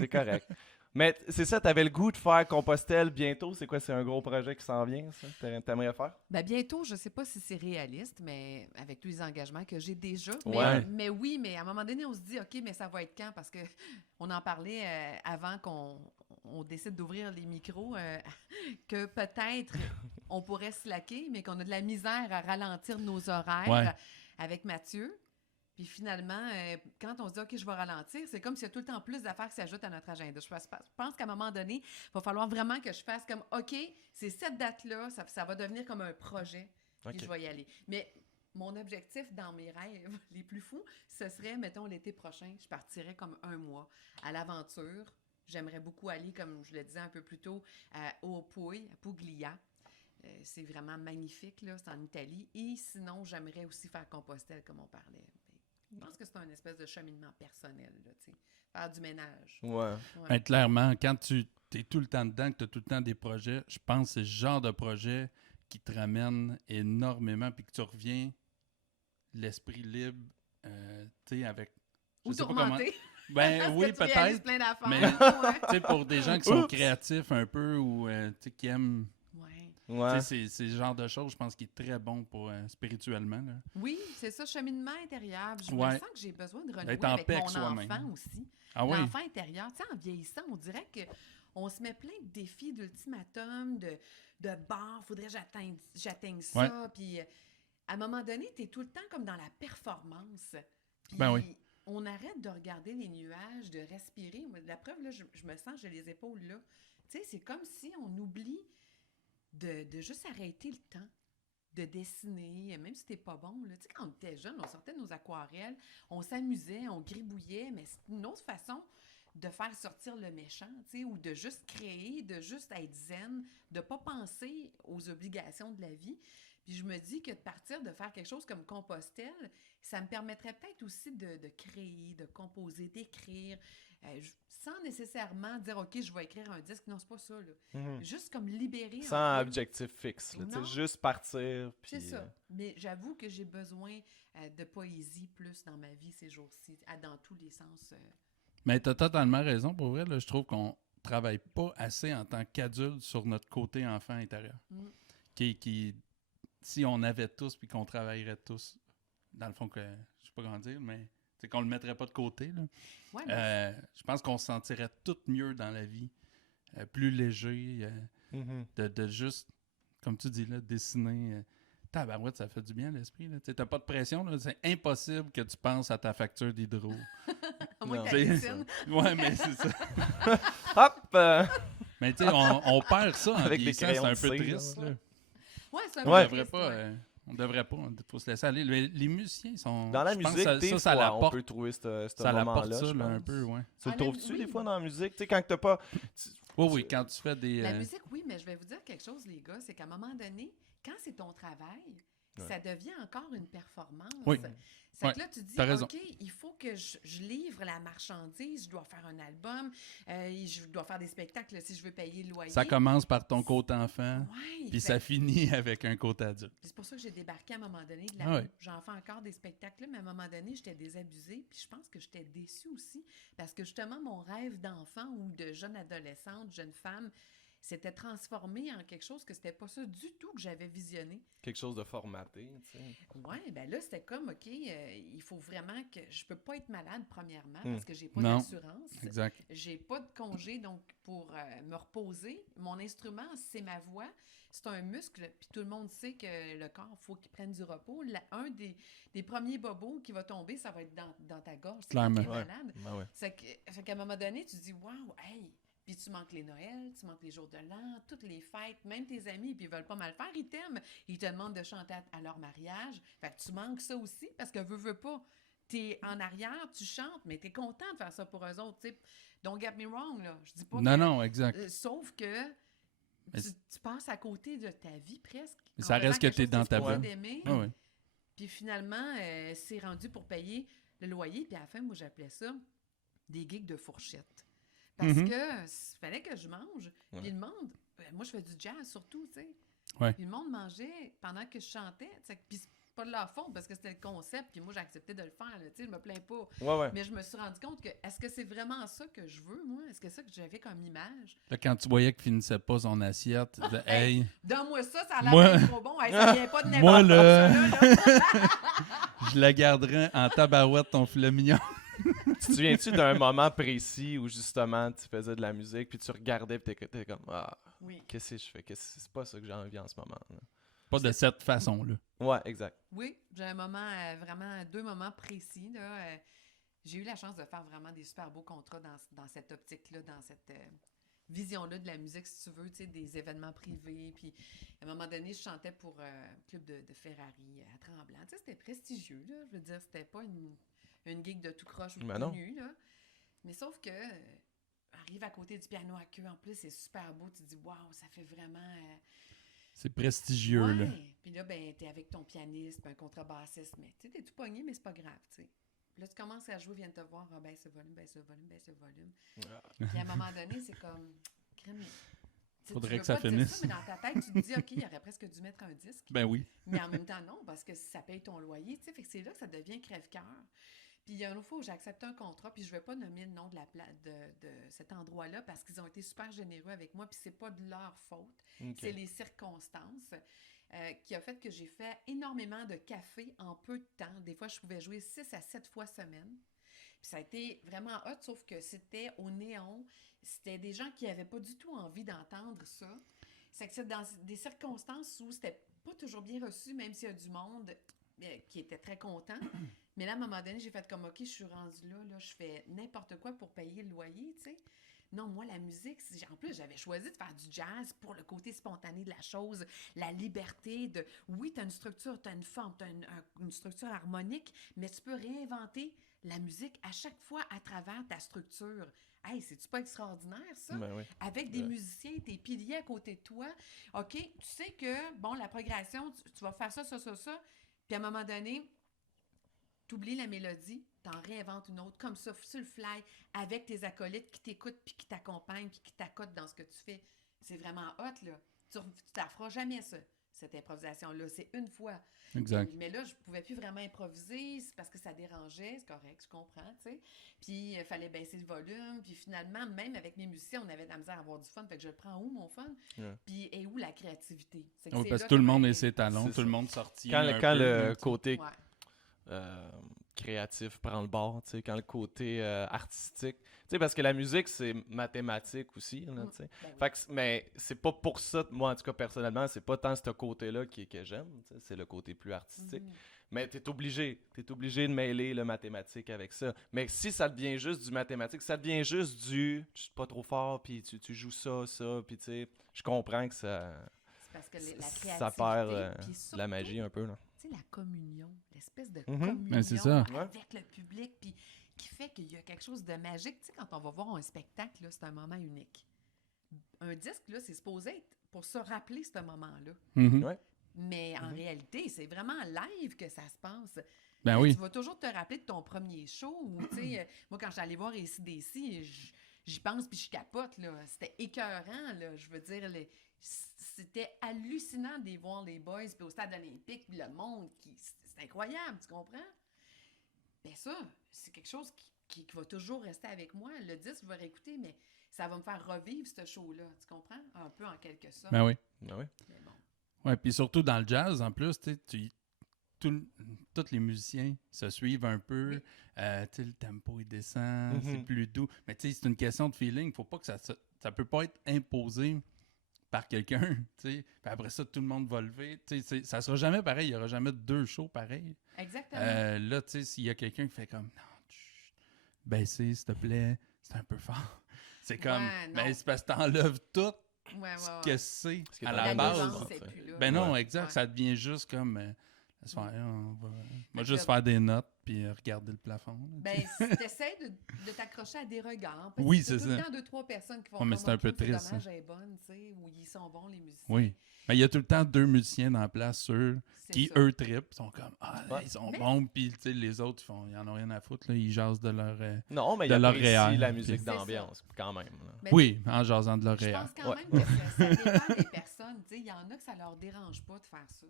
C'est correct. Mais c'est ça, t'avais le goût de faire Compostelle bientôt. C'est quoi, c'est un gros projet qui s'en vient, ça? T'aimerais faire? Ben bientôt, je ne sais pas si c'est réaliste, mais avec tous les engagements que j'ai déjà. Ouais. Mais oui, mais à un moment donné, on se dit, OK, mais ça va être quand? Parce que on en parlait avant qu'on décide d'ouvrir les micros, que peut-être on pourrait slacker, mais qu'on a de la misère à ralentir nos Ouais. horaires avec Mathieu. Puis finalement, quand on se dit, OK, je vais ralentir, c'est comme s'il y a tout le temps plus d'affaires qui s'ajoutent à notre agenda. Je pense qu'à un moment donné, il va falloir vraiment que je fasse comme, OK, c'est cette date-là, ça va devenir comme un projet, puis Ok. je vais y aller. Mais mon objectif dans mes rêves les plus fous, ce serait, mettons, l'été prochain, je partirais comme un mois à l'aventure. J'aimerais beaucoup aller, comme je le disais un peu plus tôt, au Puy, à Puglia. C'est vraiment magnifique, là, c'est en Italie. Et sinon, j'aimerais aussi faire Compostelle, comme on parlait. Je pense que c'est un espèce de cheminement personnel, là, tu sais. Faire du ménage. Ouais. Ouais. Ben, clairement, quand tu es tout le temps dedans, que tu as tout le temps des projets, je pense que c'est le genre de projet qui te ramène énormément, puis que tu reviens l'esprit libre, tu sais, avec... Ou sais pas comment... tourmenté. Ben Parce oui, que tu réalises peut-être, plein d'affaires. mais Ouais. tu sais, pour des gens qui sont Oups! créatifs un peu ou tu sais, qui aiment... Ouais. Ouais. Tu sais, c'est le genre de choses, je pense, qui est très bon pour spirituellement. Là. Oui, c'est ça, cheminement intérieur. Puis je me Ouais. sens que j'ai besoin de renouer D'être en avec paix mon avec soi-même. enfant aussi. Ah oui? L'enfant intérieur. Tu sais, en vieillissant, on dirait que on se met plein de défis, d'ultimatums, de barres. Faudrait que j'atteigne ça. Ouais. Puis à un moment donné, tu es tout le temps comme dans la performance. Puis Ben oui. on arrête de regarder les nuages, de respirer. La preuve, là, je me sens, j'ai les épaules là. Tu sais, c'est comme si on oublie de juste arrêter le temps, de dessiner, même si c'était pas bon. Là. Tu sais, quand on était jeune, on sortait de nos aquarelles, on s'amusait, on gribouillait, mais c'est une autre façon de faire sortir le méchant, tu sais, ou de juste créer, de juste être zen, de pas penser aux obligations de la vie. Puis je me dis que de partir, de faire quelque chose comme Compostelle, ça me permettrait peut-être aussi de créer, de composer, d'écrire, sans nécessairement dire, OK, je vais écrire un disque. Non, c'est pas ça, là. Mhm. Juste comme libérer Sans un peu. objectif fixe. Là, tu sais, Non. juste partir. Puis, C'est ça. Mais j'avoue que j'ai besoin de poésie plus dans ma vie ces jours-ci, dans tous les sens. Mais tu as totalement raison, pour vrai. Là, je trouve qu'on travaille pas assez en tant qu'adulte sur notre côté enfant intérieur. Mm. Qui, si on avait tous puis qu'on travaillerait tous, dans le fond, que je sais pas comment dire, mais c'est qu'on le mettrait pas de côté. Là. Ouais, mais Je pense qu'on se sentirait tout mieux dans la vie, plus léger, Mhm. de juste, comme tu dis, là, dessiner. Tabarouette, ça fait du bien à l'esprit. Tu n'as pas de pression. Là. C'est impossible que tu penses à ta facture d'hydro. à moins non, que c'est t'hallucines. Ouais, mais c'est ça. Hop! Mais tu sais, on perd ça en Avec des vieillissant, crayons c'est un de peu cire, triste. là. Là. Ouais, c'est un Ouais. peu triste, ouais. On devrait pas. Il faut se laisser aller. Les musiciens sont... Dans la je pense musique, que des ça fois, l'apporte. on peut trouver ce Ça l'apporte moment-là, ça je là, un pense. peu, ouais. Tu le Ah, trouves-tu oui. des fois dans la musique? Tu sais, quand t'as pas... Oui, quand tu fais des... La musique, oui, mais je vais vous dire quelque chose, les gars, c'est qu'à un moment donné, quand c'est ton travail, ça devient encore une performance. Oui. C'est Ouais, que là, tu te dis, t'as raison. OK, il faut que je livre la marchandise, je dois faire un album, je dois faire des spectacles là, si je veux payer le loyer. Ça commence par ton côté enfant, Ouais, puis fait- ça finit avec un côté adulte. Puis c'est pour ça que j'ai débarqué à un moment donné de Ah la ouais. J'en fais encore des spectacles, là, mais à un moment donné, j'étais désabusée. Puis je pense que j'étais déçue aussi. Parce que justement, mon rêve d'enfant ou de jeune adolescente, jeune femme, s'était transformé en quelque chose que c'était pas ça du tout que j'avais visionné. Quelque chose de formaté, tu sais. Ouais, ben là, c'était comme, OK, il faut vraiment que... Je peux pas être malade, premièrement, Hmm. parce que j'ai pas Non. d'assurance. Exact. J'ai pas de congé, donc, pour me reposer. Mon instrument, c'est ma voix. C'est un muscle, puis tout le monde sait que le corps, il faut qu'il prenne du repos. Un des premiers bobos qui va tomber, ça va être dans ta gorge. C'est quand Clairement. tu es Ouais. malade. Ben ouais. Fait qu'à un moment donné, tu te dis, waouh, hey! Puis tu manques les Noëls, tu manques les jours de l'an, toutes les fêtes, même tes amis, puis ils veulent pas mal faire, ils t'aiment. Ils te demandent de chanter à leur mariage. Fait que tu manques ça aussi, parce que veux pas. T'es en arrière, tu chantes, mais t'es content de faire ça pour eux autres, tu sais. Don't get me wrong, là. Je dis pas Non, que... non, exact. sauf que Mais tu passes à côté de ta vie presque. Mais en ça faisant reste que quelque t'es chose dans que ta tu bulle. d'aimer. Ah ouais. Puis finalement, c'est rendu pour payer le loyer. Puis à la fin, moi, j'appelais ça des gigs de fourchette. Parce Mhm. que fallait que je mange. Ouais. Puis le monde, moi, je fais du jazz surtout, tu sais. Ouais. Puis le monde mangeait pendant que je chantais. Puis c'est pas de leur faute parce que c'était le concept, puis moi, j'ai accepté de le faire, là, tu sais, je me plains pas. Ouais. Mais je me suis rendu compte que, est-ce que c'est vraiment ça que je veux, moi? Est-ce que c'est ça que j'avais comme image? Là, quand tu voyais qu'il finissait pas son assiette, tu disais, hey, Donne-moi ça a l'air Moi- bien trop bon. Hey, ça vient pas de n'importe moi, quoi, là, ça, là. je la garderais en tabarouette, ton filet mignon. Tu te souviens-tu d'un moment précis où justement tu faisais de la musique puis tu regardais puis t'étais comme ah Oui. qu'est-ce que je fais c'est pas ça que j'ai envie en ce moment là. Pas de cette façon-là. Ouais, exact. Oui, j'ai un moment, vraiment, 2 moments précis, là. J'ai eu la chance de faire vraiment des super beaux contrats dans cette optique-là, dans cette vision-là de la musique, si tu veux, tu sais, des événements privés. Puis, à un moment donné, je chantais pour club de Ferrari à Tremblant. Tu sais, c'était prestigieux, là. Je veux dire, c'était pas une gig de tout croche ou Ben tout non. nu, là. Mais sauf que, arrive à côté du piano à queue, en plus, c'est super beau. Tu te dis, waouh, ça fait vraiment... C'est prestigieux, là. ouais. Puis là, ben, t'es avec ton pianiste, puis un contrebassiste, mais tu sais, t'es tout pogné, mais c'est pas grave, tu sais. Puis là, tu commences à jouer, viens te voir, ah, baisse le volume, baisse le volume, baisse le volume. Puis à un moment donné, c'est comme, crème. Faudrait que ça Dire finisse. ça, mais dans ta tête, tu te dis, OK, il aurait presque dû mettre un disque. Ben oui. Mais en même temps, non, parce que ça paye ton loyer, tu sais. Fait que c'est là que ça devient crève-cœur. Puis il y a une autre fois où j'ai accepté un contrat, puis je ne vais pas nommer le nom de de cet endroit-là parce qu'ils ont été super généreux avec moi, puis c'est pas de leur faute. Ok. C'est les circonstances qui a fait que j'ai fait énormément de café en peu de temps. Des fois, je pouvais jouer 6 à 7 fois semaine. Puis ça a été vraiment hot, sauf que c'était au néon. C'était des gens qui n'avaient pas du tout envie d'entendre ça. C'est que c'est dans des circonstances où c'était pas toujours bien reçu, même s'il y a du monde qui était très content. Mais là, à un moment donné, j'ai fait comme, OK, je suis rendue là, je fais n'importe quoi pour payer le loyer, tu sais. Non, moi, la musique, en plus, j'avais choisi de faire du jazz pour le côté spontané de la chose, la liberté de, oui, tu as une structure, tu as une forme, tu as une structure harmonique, mais tu peux réinventer la musique à chaque fois à travers ta structure. Hey, c'est-tu pas extraordinaire, ça? Ben oui. Avec des musiciens, tes piliers à côté de toi. OK, tu sais que, bon, la progression, tu vas faire ça, puis à un moment donné, tu oublies la mélodie, t'en réinventes une autre, comme ça, sur le fly, avec tes acolytes qui t'écoutent, puis qui t'accompagnent, puis qui t'accotent dans ce que tu fais. C'est vraiment hot, là. Tu t'en feras jamais, ça, cette improvisation-là. C'est une fois. Exact. Mais là, je pouvais plus vraiment improviser, c'est parce que ça dérangeait, c'est correct, je comprends, tu sais. Puis, il fallait baisser le volume, puis finalement, même avec mes musiciens, on avait de la misère à avoir du fun, fait que je le prends où, mon fun? Ouais. Puis, et où la créativité? C'est Oui, c'est parce là que tout le que monde ben, est ses talons, c'est tout le ça. monde sortit. Quand le là, côté Ouais. créatif prend le bord, tu sais, quand le côté artistique, tu sais, parce que la musique c'est mathématique aussi, là, tu sais. Ben oui. Fait que mais c'est pas pour ça, moi en tout cas personnellement, c'est pas tant ce côté-là que j'aime, tu sais, c'est le côté plus artistique. Mhm. Mais t'es obligé de mêler le mathématique avec ça. Mais si ça devient juste du mathématique, ça devient juste du je suis pas trop fort, puis tu joues ça, puis tu sais, je comprends que ça C'est parce que la créativité, ça perd puis la surtout, magie un peu là. tu sais, la communion, l'espèce de Mhm. communion Ben, c'est ça. avec le public, puis qui fait qu'il y a quelque chose de magique. Tu sais, quand on va voir un spectacle, là, c'est un moment unique. Un disque, là, c'est supposé être pour se rappeler ce moment-là. Mhm. Ouais. Mais en réalité, c'est vraiment live que ça se passe. Ben Tu oui. vas toujours te rappeler de ton premier show. Ou, tu sais, moi, quand j'allais voir AC/DC, j'y pense puis je capote. Là. C'était écœurant. Là. Je veux dire, c'était hallucinant de les voir, les boys, puis au stade olympique, puis le monde. C'est incroyable, tu comprends? Bien ça, c'est quelque chose qui va toujours rester avec moi. Le disque, je vais réécouter, mais ça va me faire revivre ce show-là. Tu comprends? Un peu en quelque sorte. Ben oui. Ah ouais. Mais bon. Ouais, puis surtout dans le jazz, en plus, tous les musiciens se suivent un peu. Oui. Tu sais, le tempo, il descend, Mhm. c'est plus doux. Mais tu sais, c'est une question de feeling. Faut pas que ça peut pas être imposé par quelqu'un, tu sais. Puis après ça, tout le monde va lever. Tu sais, ça sera jamais pareil. Il y aura jamais 2 shows pareils. Exactement. Là, tu sais, s'il y a quelqu'un qui fait comme, non, chut, baissez, s'il te plaît, c'est un peu fort. C'est comme, Ouais, non. ben, c'est parce que t'enlèves tout Ouais, ce ouais, que ouais. c'est Parce que à t'as la La base. nuance tu est sais. plus là. Ben non, Ouais. exact. Ouais. Ça devient juste comme. Laisse faire, on va juste que- faire des notes puis regarder le plafond. là, tu sais. Ben, t'essaies de t'accrocher à des regards. Parce Oui, que c'est tout le ça. temps 2-3 personnes qui vont Ouais, mais faire, c'est un peu OK, c'est triste, dommage, elle est bonne, tu sais, ou ils sont bons, les musiciens. Oui. Mais il y a tout le temps 2 musiciens dans la place, ceux C'est qui, ça. eux, trippent. Sont comme, ah, Ouais. ils sont Mais- bons. Puis, tu sais, les autres, ils en ont rien à foutre. Là, ils jasent de leur. Non, mais de il leur apprécie réel, la puis- musique C'est d'ambiance quand même. là. Mais Oui, en jasant de leur Je réel. pense quand Ouais. même que ça dépend des personnes. Tu sais, il y en a que ça leur dérange pas de faire ça.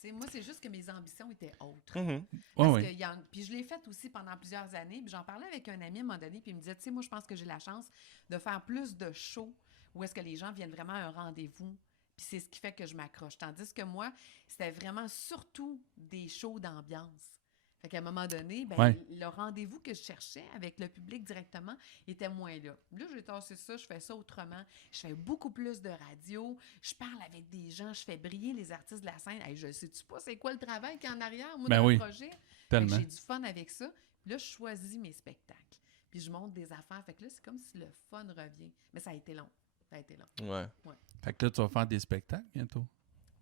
Tu sais. Moi, c'est juste que mes ambitions étaient autres. Mhm. Ouais, Parce ouais. que puis je l'ai fait aussi pendant plusieurs années. Puis j'en parlais avec un ami à un moment donné, puis il me disait, tu sais, moi, je pense que j'ai la chance de faire plus de shows où est-ce que les gens viennent vraiment à un rendez-vous. Puis c'est ce qui fait que je m'accroche. Tandis que moi, c'était vraiment surtout des shows d'ambiance. Fait qu'à un moment donné, ben, Ouais. le rendez-vous que je cherchais avec le public directement était moins là. Là, j'ai tassé ça, je fais ça autrement. Je fais beaucoup plus de radio. Je parle avec des gens, je fais briller les artistes de la scène. Hey, je sais-tu pas c'est quoi le travail qu'il y a en arrière, moi, Ben dans oui, le projet? Fait que Tellement. j'ai du fun avec ça. Puis là, je choisis mes spectacles. Puis je monte des affaires. Fait que là, c'est comme si le fun revient. Mais ça a été long. Ça a été long. Ouais. Fait que là, tu vas faire des spectacles bientôt.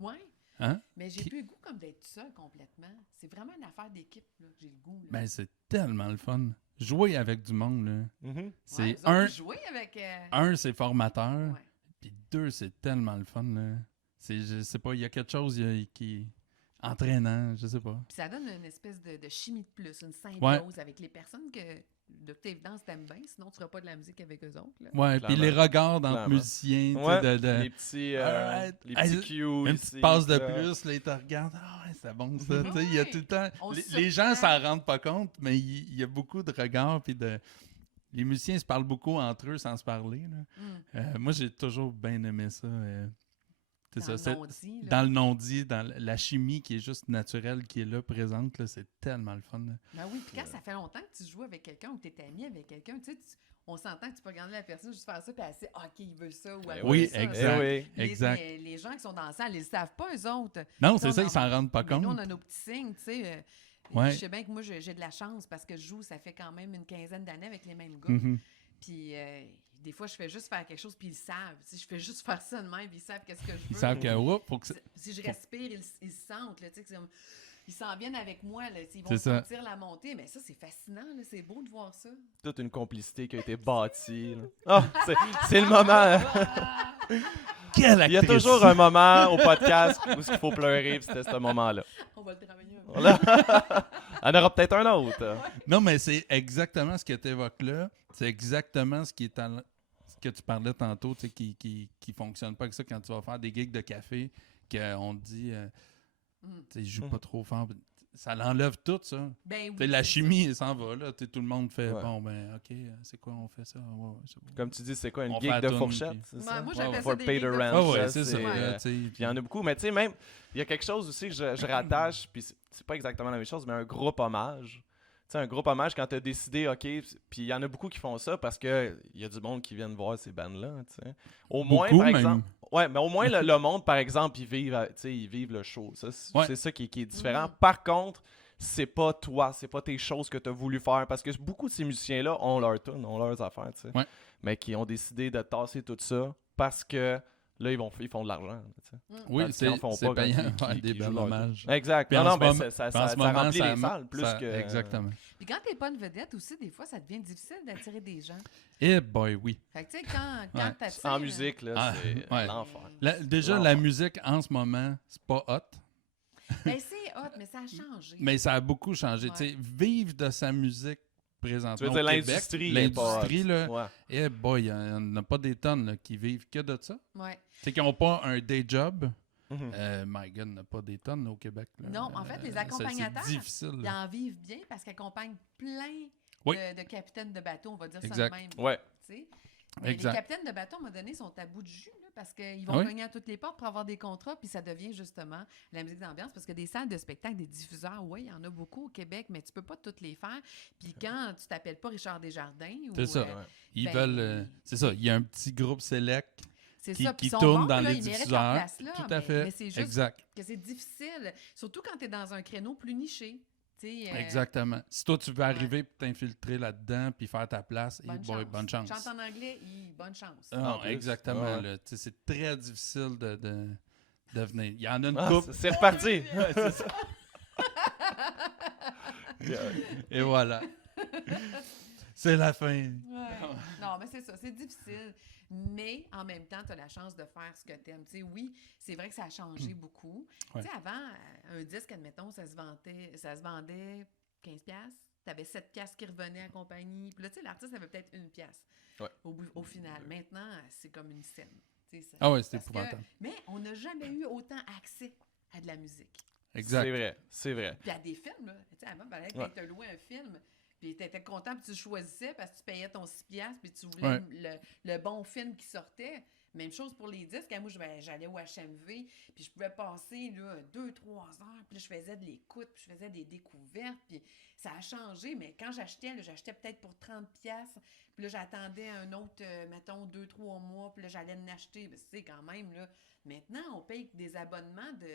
Ouais. Hein? Mais j'ai Qui- plus le goût comme d'être seule complètement. C'est vraiment une affaire d'équipe, là, que j'ai le goût. Là. Ben, c'est tellement le fun. Jouer avec du monde, là. Mhm. C'est Ouais, vous un, autres, vous jouez avec... c'est formateur. Ouais. Puis 2, c'est tellement le fun, là. Je sais pas, il y a quelque chose qui est entraînant, je sais pas. Puis ça donne une espèce de chimie de plus, une symbiose Ouais. avec les personnes que, de toute évidence, t'aimes bien, sinon tu feras pas de la musique avec eux autres. Là. Ouais, puis Clairement. les regards entre Clairement. musiciens, tu sais, Ouais, de- les petits, Alright. les Hey, petits cues. une ici, petite passe de là. plus, là, ils te regardent. Ah ouais, c'est bon ça. Tu sais, il y a Ouais. tout le temps. On Les se gens surprend. s'en rendent pas compte, mais il y a beaucoup de regards. Puis les musiciens se parlent beaucoup entre eux sans se parler. Là. Moi, j'ai toujours bien aimé ça. C'est Dans ça. le c'est- non-dit, là. dans le non-dit, dans la chimie qui est juste naturelle, qui est là, présente, là, c'est tellement le fun. Là. Ben oui, puis quand ça fait longtemps que tu joues avec quelqu'un ou que tu es ami avec quelqu'un, tu sais, on s'entend que tu peux regarder la personne juste faire ça, puis elle sait, OK, il veut ça, ou elle oui, veut ça. exact. Eh oui. Exact. Les gens qui sont dans la salle, ils ne savent pas, eux autres. Non, Non, c'est ça, non, ils s'en rendent pas Mais nous, on compte. a nos petits signes, tu sais. Ouais. Je sais bien que moi, j'ai de la chance parce que je joue, ça fait quand même une quinzaine d'années avec les mêmes gars. Mhm. Puis des fois, je fais juste faire quelque chose, puis ils savent. Si je fais juste faire ça de même, puis ils savent qu'est-ce que je veux. Ils savent que, oups, faut que c'est- Si je respire, ils sentent, là, tu sais, que c'est comme- ils s'en viennent avec moi, là, ils vont C'est ça. sentir la montée. Mais ça, c'est fascinant, là, c'est beau de voir ça. Toute une complicité qui a été bâtie. là. Ah, c'est le moment. Quelle Il y a actrice! toujours un moment au podcast où il faut pleurer, puis c'était ce moment-là. On va le travailler un peu. Voilà. Il y en aura peut-être un autre. Non, mais c'est exactement ce que tu évoques là. C'est exactement ce qui est ce que tu parlais tantôt, tu sais, qui fonctionne pas avec ça quand tu vas faire des gigs de café, qu'on te dit, tu sais, joue pas trop fort. Ça l'enlève tout, ça. Ben oui, Tu sais, la c'est chimie, elle s'en va, là. Tu sais, tout le monde fait, Ouais. bon, ben, OK, c'est quoi, on fait ça? Ouais, ouais, c'est bon. Comme tu dis, c'est quoi, une On gig fait la de toune, fourchette? puis- C'est Ouais, ça? moi, j'appelle ça For des pay gigs the de rent, Ah ouais, là, c'est ça. Ouais. là, tu sais, Puis il y en a beaucoup, mais tu sais, même, il y a quelque chose aussi que je rattache, puis c'est pas exactement la même chose, mais un groupe hommage. Tu sais, un groupe hommage, quand tu as décidé, OK, puis il y en a beaucoup qui font ça parce qu'il y a du monde qui viennent voir ces bandes-là, tu sais. Au moins, Beaucoup, par même. exemple... Ouais, mais au moins, le monde, par exemple, ils vivent le show. Ça, Ouais. c'est ça qui est différent. Mhm. Par contre, c'est pas toi, c'est pas tes choses que tu as voulu faire, parce que beaucoup de ces musiciens-là ont leur tune, ont leurs affaires, tu sais. Ouais. Mais qui ont décidé de tasser tout ça parce que là, ils font de l'argent, tu sais. Oui, Tandis qu'ils en font c'est pas quand payant ils- de faire qu'ils- des qu'ils belles jouent leur hommages. tune. Exact. Puis Non, en non, ce mais moment- ça puis en ce ça moment, remplit ça les salles plus ça- que... Exactement. Puis quand t'es pas une vedette aussi, des fois, ça devient difficile d'attirer des gens. Eh boy, oui. Fait que tu sais, quand Ouais. t'attires... En musique, là, Ah, c'est ouais. l'enfer. Déjà, Non. la musique, en ce moment, c'est pas hot. Ben c'est hot, mais ça a changé. Mais ça a beaucoup changé. Ouais. Tu sais, vivre de sa musique présentement Tu veux dire au Québec, l'industrie est pas l'industrie, hot. là, Ouais. eh boy, il y en a pas des tonnes là, qui vivent que de ça. Ouais. Tu sais, qui n'ont pas un day job. Mhm. My God, il n'y en a pas des tonnes là, au Québec. là. Non, en fait, les C'est accompagnateurs, difficile. Ils en vivent bien parce qu'ils accompagnent plein Oui. de capitaines de bateau, on va dire Exact. ça de même. Ouais. Tu sais. Mais les Exact. capitaines de bateau, à un moment donné, sont à bout de jus là, parce qu'ils vont Ah oui? cogner à toutes les portes pour avoir des contrats, puis ça devient justement la musique d'ambiance parce que des salles de spectacle, des diffuseurs, oui, il y en a beaucoup au Québec, mais tu peux pas toutes les faire. Puis quand tu t'appelles pas Richard Desjardins ou... C'est ça. Ouais. Ils ben, veulent. C'est ça. Il y a un petit groupe select. c'est qui- ça, puis qui ils sont tourne bons, dans là, les ils méritent diffuseurs. leur place là, Tout à mais- fait. Mais c'est juste Exact. que c'est difficile, surtout quand tu es dans un créneau plus niché. Tu sais, Exactement. Si toi, tu veux arriver et t'infiltrer là-dedans puis faire ta place, bonne chance. Chante en anglais, bonne chance. Ah non, En plus. exactement. Ouais. là. Tu sais, c'est très difficile de venir. Il y en a une Ah, couple. c'est reparti. Ouais, c'est ça. Et voilà. C'est la fin. Ouais. Non, mais c'est ça, c'est difficile. Mais en même temps, tu as la chance de faire ce que tu aimes. Tu sais, oui, c'est vrai que ça a changé beaucoup. Ouais. Tu sais, avant, un disque, admettons, ça se vendait 15$. Tu avais 7$ qui revenaient à compagnie. Puis là, tu sais, l'artiste avait peut-être 1$ Ouais. au final. Maintenant, c'est comme une scène. Tu sais, ça- Ah ouais, c'est parce que- épouvantable. Mais on n'a jamais eu autant accès à de la musique. exact. C'est vrai, c'est vrai. Puis à des films, là. Tu sais, avant, ben, quand Ouais. tu loué un film, puis tu étais content, puis tu choisissais parce que tu payais ton 6$, puis tu voulais le bon film qui sortait. Même chose pour les disques. Moi, j'allais au HMV, puis je pouvais passer 2-3 heures, puis là, je faisais de l'écoute, puis je faisais des découvertes, puis ça a changé. Mais quand j'achetais, j'achetais peut-être pour 30$, puis là, j'attendais un autre, mettons, 2-3 mois, puis là, j'allais en acheter. Tu sais, quand même, là, maintenant, on paye des abonnements de,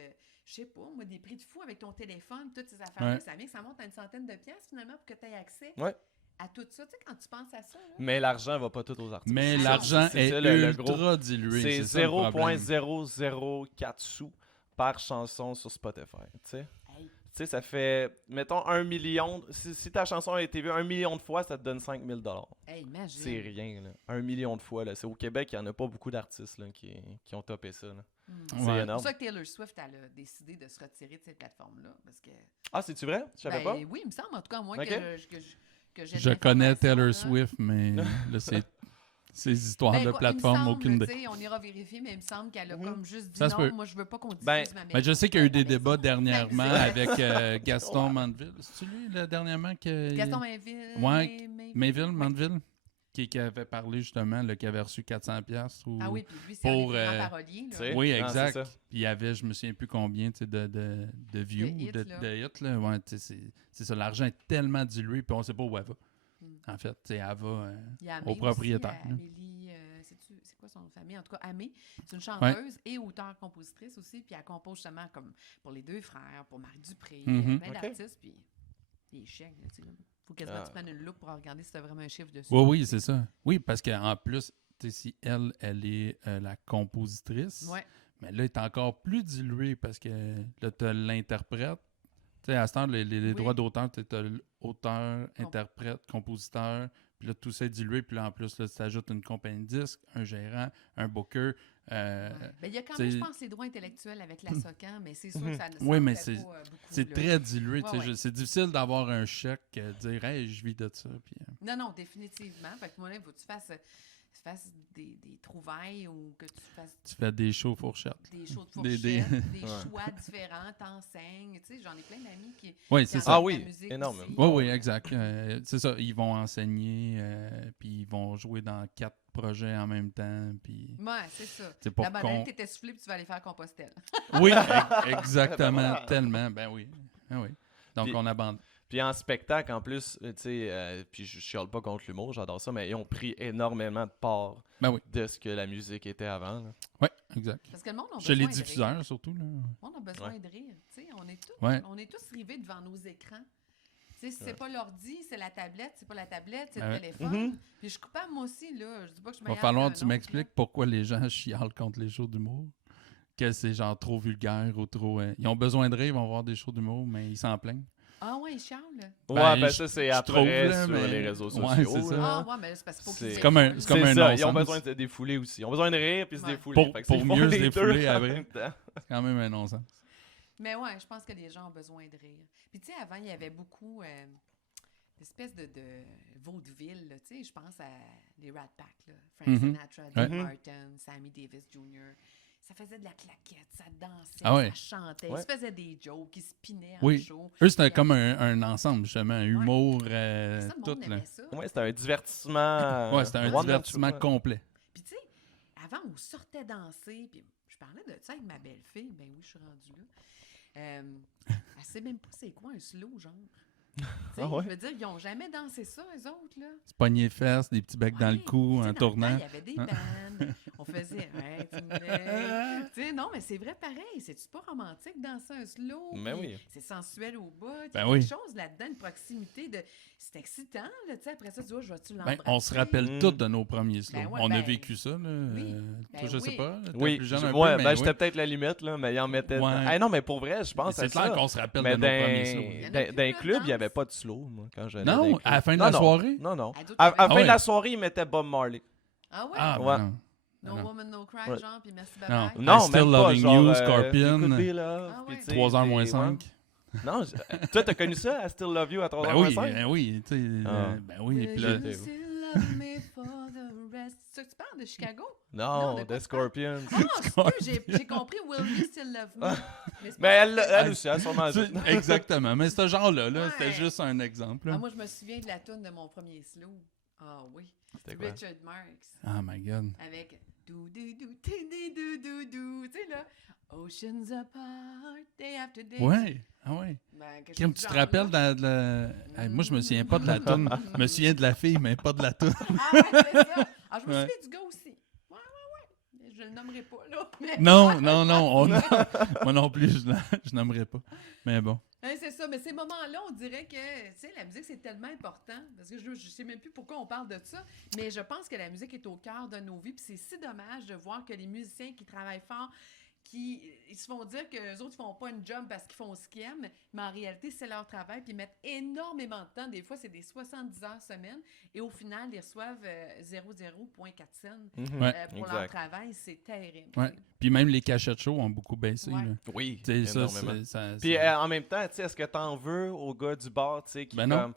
je sais pas, moi, des prix de fou avec ton téléphone, toutes ces affaires-là. Ouais. Ça vient que ça monte à une centaine de piastres, finalement, pour que tu aies accès Ouais. à tout ça. Tu sais, quand tu penses à ça, là, Mais l'argent va pas tout aux artistes. Mais Ah, l'argent c'est est ça, le ultra gros. dilué. C'est ça le problème. 0,004 sous par chanson sur Spotify. Tu sais? hey, Tu sais, ça fait, mettons, 1 million. Si ta chanson a été vue 1 million de fois, ça te donne 5 000 $. hey, imagine. C'est rien, là. 1 million de fois, là. C'est au Québec, il n'y en a pas beaucoup d'artistes là, qui ont topé ça. Là. C'est Ouais. C'est énorme. pour ça que Taylor Swift, elle a décidé de se retirer de cette plateforme-là. Parce que, Ah, c'est-tu vrai? Je savais pas. oui, il me semble, en tout cas, moi, Ok. que j'ai Je de connais l'information, Taylor là. Swift, mais là, c'est ces histoires Ben, de il me plateforme, semble, aucune idée. tu sais, on ira vérifier, mais il me semble qu'elle a Mhm. comme juste dit Ça se non, peut. moi, je veux pas qu'on diffuse Ben, ma Mais je sais qu'il y a eu des maison. débats dernièrement Ben, avec Gaston Mandeville. C'est-tu lui, là, dernièrement? Gaston Mainville. Ouais, Mayville, Mandeville, qui avait parlé justement, là, qui avait reçu 400$. Ou... Ah oui, puis lui, c'est pour, un des grands paroliers. tu Là. sais. Oui, Non, exact. c'est Puis ça. il y avait, je me souviens plus combien de views, hits, de là. hits. Là. Ouais, tu sais, c'est ça, l'argent est tellement dilué, puis on sait pas où elle va. En fait, tu sais, elle va Il y a au Amé propriétaire. aussi, là. Amélie, c'est quoi son nom de famille? En tout cas, Amé, c'est une chanteuse et auteure-compositrice aussi, puis elle compose justement comme pour les deux frères, pour Marc Dupré, Mhm. plein Ok. d'artistes, puis il est chic, là, tu sais. Faut quasiment que tu prennes une loupe pour regarder si t'as vraiment un chiffre dessus. Oui, oui, c'est ça. Oui, parce qu'en plus, tu sais, si elle est la compositrice, Ouais. mais là, elle est encore plus diluée parce que là, tu as l'interprète. Tu sais, à ce temps, les Oui. droits d'auteur, tu as l'auteur, interprète, compositeur, puis là, tout ça est dilué, puis là, en plus, là, tu ajoutes une compagnie de disques, un gérant, un booker. Ouais. Ben, il y a quand même, t'sais- je pense, les droits intellectuels avec la SOCAN, mais c'est sûr que ça ne Oui, mais s'en fait c'est- pas beaucoup. C'est là. très dilué. tu sais, Ouais, ouais. C'est difficile d'avoir un chèque, dire, hey, je vis de ça. Puis, Non, non, définitivement. Fait que moi, là, il faut que tu fasses des trouvailles ou que tu fasses tu fais des shows fourchettes. des shows de Des- fourchette, des, Ouais. choix différents, t'enseignes. Tu sais, j'en ai plein d'amis qui Oui, c'est qui ça. Ah enseignent oui, la musique énorme. aussi. Oui, oui, exact. C'est ça. Ils vont enseigner, puis ils vont jouer dans 4 projets en même temps. Puis, Ouais, c'est ça. c'est pour La banane, qu'on... t'étais soufflé puis tu vas aller faire Compostelle. Oui, exactement. Tellement. Ben oui. Ben oui. Donc, Puis- on abandonne. Puis en spectacle, en plus, tu sais, puis je chiale pas contre l'humour, j'adore ça, mais ils ont pris énormément de part Ben oui. de ce que la musique était avant. Là. Oui, exact. Parce que le monde a Chez besoin les de rire. diffuseurs, surtout. Là. Le monde a besoin Ouais. de rire. Tu sais, Ouais. on est tous rivés devant nos écrans. Tu sais, si c'est Ouais. pas l'ordi, c'est la tablette, c'est pas la tablette, c'est Ouais. le téléphone. Mhm. Puis je suis coupable, moi aussi, là. Je dis pas que je me Va falloir que tu m'expliques pourquoi les gens chialent contre les shows d'humour. Que c'est genre trop vulgaire ou trop... ils ont besoin de rire, ils vont voir des shows d'humour, mais ils s'en plaignent. Ah ouais, Charles. Ouais, ben je- ça, c'est je après trouve, là, sur mais- les réseaux Ouais, sociaux. c'est ça. là. Ah ouais, mais c'est parce qu'il faut C'est qu'ils comme un- défoulent. c'est comme C'est un ça, ils ont non-sens. besoin de se défouler aussi. Ils ont besoin de rire puis se Ouais. défouler. Pour- Fait qu'ils pour font mieux se les deux défouler en après. même temps. C'est quand même un non-sens. Mais ouais, je pense que les gens ont besoin de rire. Puis tu sais, avant, il y avait beaucoup d'espèces de vaudeville, là, tu sais, je pense à les Rat Pack, là. Frank Mhm. Sinatra, Dean Ouais. Martin, Sammy Davis Jr. Ça faisait de la claquette, ça dansait, Ah ouais. ça chantait, Ouais. ils se faisaient des jokes, ils spinaient Oui. en show. Eux, c'était Puis comme un ensemble, justement. Un humour, ça, le tout, monde là. aimait ça. Ouais, c'était un divertissement. Ouais, c'était un one-man divertissement show. complet. Puis tu sais, avant, on sortait danser, puis je parlais de ça avec ma belle-fille, ben oui, je suis rendue là. Elle sait même pas c'est quoi un slow, genre. Tu sais, Ah ouais? Je veux dire, ils ont jamais dansé ça, eux autres, là. Se pogner les fesses, des petits becs dans le Ouais, cou tu sais, en dans le temps, tournant. Il y avait des bandes. On faisait. Ouais, tu me tu sais, non, mais c'est vrai pareil. C'est-tu pas romantique danser un slow? Mais puis oui. C'est sensuel au bout. Il y Ben a oui. quelque chose là-dedans, une proximité de. C'est excitant, là. Tu sais, après ça, tu vois, je vais-tu Ben, l'embrasser? on se rappelle Mm. tous de nos premiers slows. Ben ouais, On a ben, vécu ça, là. oui. Toi, Ben je sais oui. pas. T'es Oui, plus jeune un ouais, peu, ben mais j'étais oui. peut-être la limite, là, mais ils en mettaient. Ouais. Ah non, mais pour vrai, je pense à C'est clair ça. qu'on se rappelle Mais de nos premiers slows. Il y en a dans plus, les là, clubs, il n'y avait danse. pas de slow, moi, quand j'allais. dans les Non, clubs. à la fin de Non, la non. soirée? Non, non. À d'autres, À la il y avait- fin ouais. de la soirée, ils mettaient Bob Marley. Ah ouais? Ah, Ouais. ben No non. woman, no cry, Ouais. genre, puis merci, bye Non. bye. Non, Still même pas, Loving genre, You, Scorpion. You Could Be Love, Ah puis ouais. tu sais, 3h moins des- 5. ouais. Non, toi, t'as connu ça, I Still Love You à 3h Ben moins oui, 5? ben oui, tu sais, Ah. ben oui. Puis Je là, still love Love me for the rest. C'est ça que tu parles de Chicago? Non, de quoi The tu parles? Scorpions. Ah, j'ai compris Will You Still Love Me. Mais c'est Mais pas elle, ça. elle aussi, elle sûrement. Exactement. Mais ce genre-là, Ouais. c'était juste un exemple. Ah, moi, je me souviens de la tune de mon premier slow. Ah oui. C'était quoi? Richard Marx. Oh my God. Avec do do do do do do do. Tu sais là, Oceans apart, day after day. Ouais. Ah ouais. Ben, quelque Kim, chose tu du te genre, rappelles là. dans moi, je me souviens pas de la toune. Je me souviens de la fille, mais pas de la toune. Ah ouais, c'est ça. Ah, je me Ouais. souviens du gars aussi. Ouais. Je le nommerai pas là. Mais... Non. Moi non plus, je n'aimerais pas. Mais bon. Hein, c'est ça, mais ces moments-là, on dirait que, tu sais, la musique, c'est tellement important, parce que je sais même plus pourquoi on parle de ça, mais je pense que la musique est au cœur de nos vies, puis c'est si dommage de voir que les musiciens qui travaillent fort, ils se font dire qu'eux autres, ils font pas une job parce qu'ils font ce qu'ils aiment, mais en réalité, c'est leur travail, puis ils mettent énormément de temps, des fois, c'est des 70 heures semaine, et au final, ils reçoivent 0,4 cents Ouais. pour leur travail, c'est terrible. Ouais. Puis même les cachettes shows ont beaucoup baissé. Ouais. Là. Oui, Tu sais, ça, énormément. ça. Puis en même temps, tu sais, est-ce que t'en veux au gars du bar, tu sais, qui Ben est non. comme...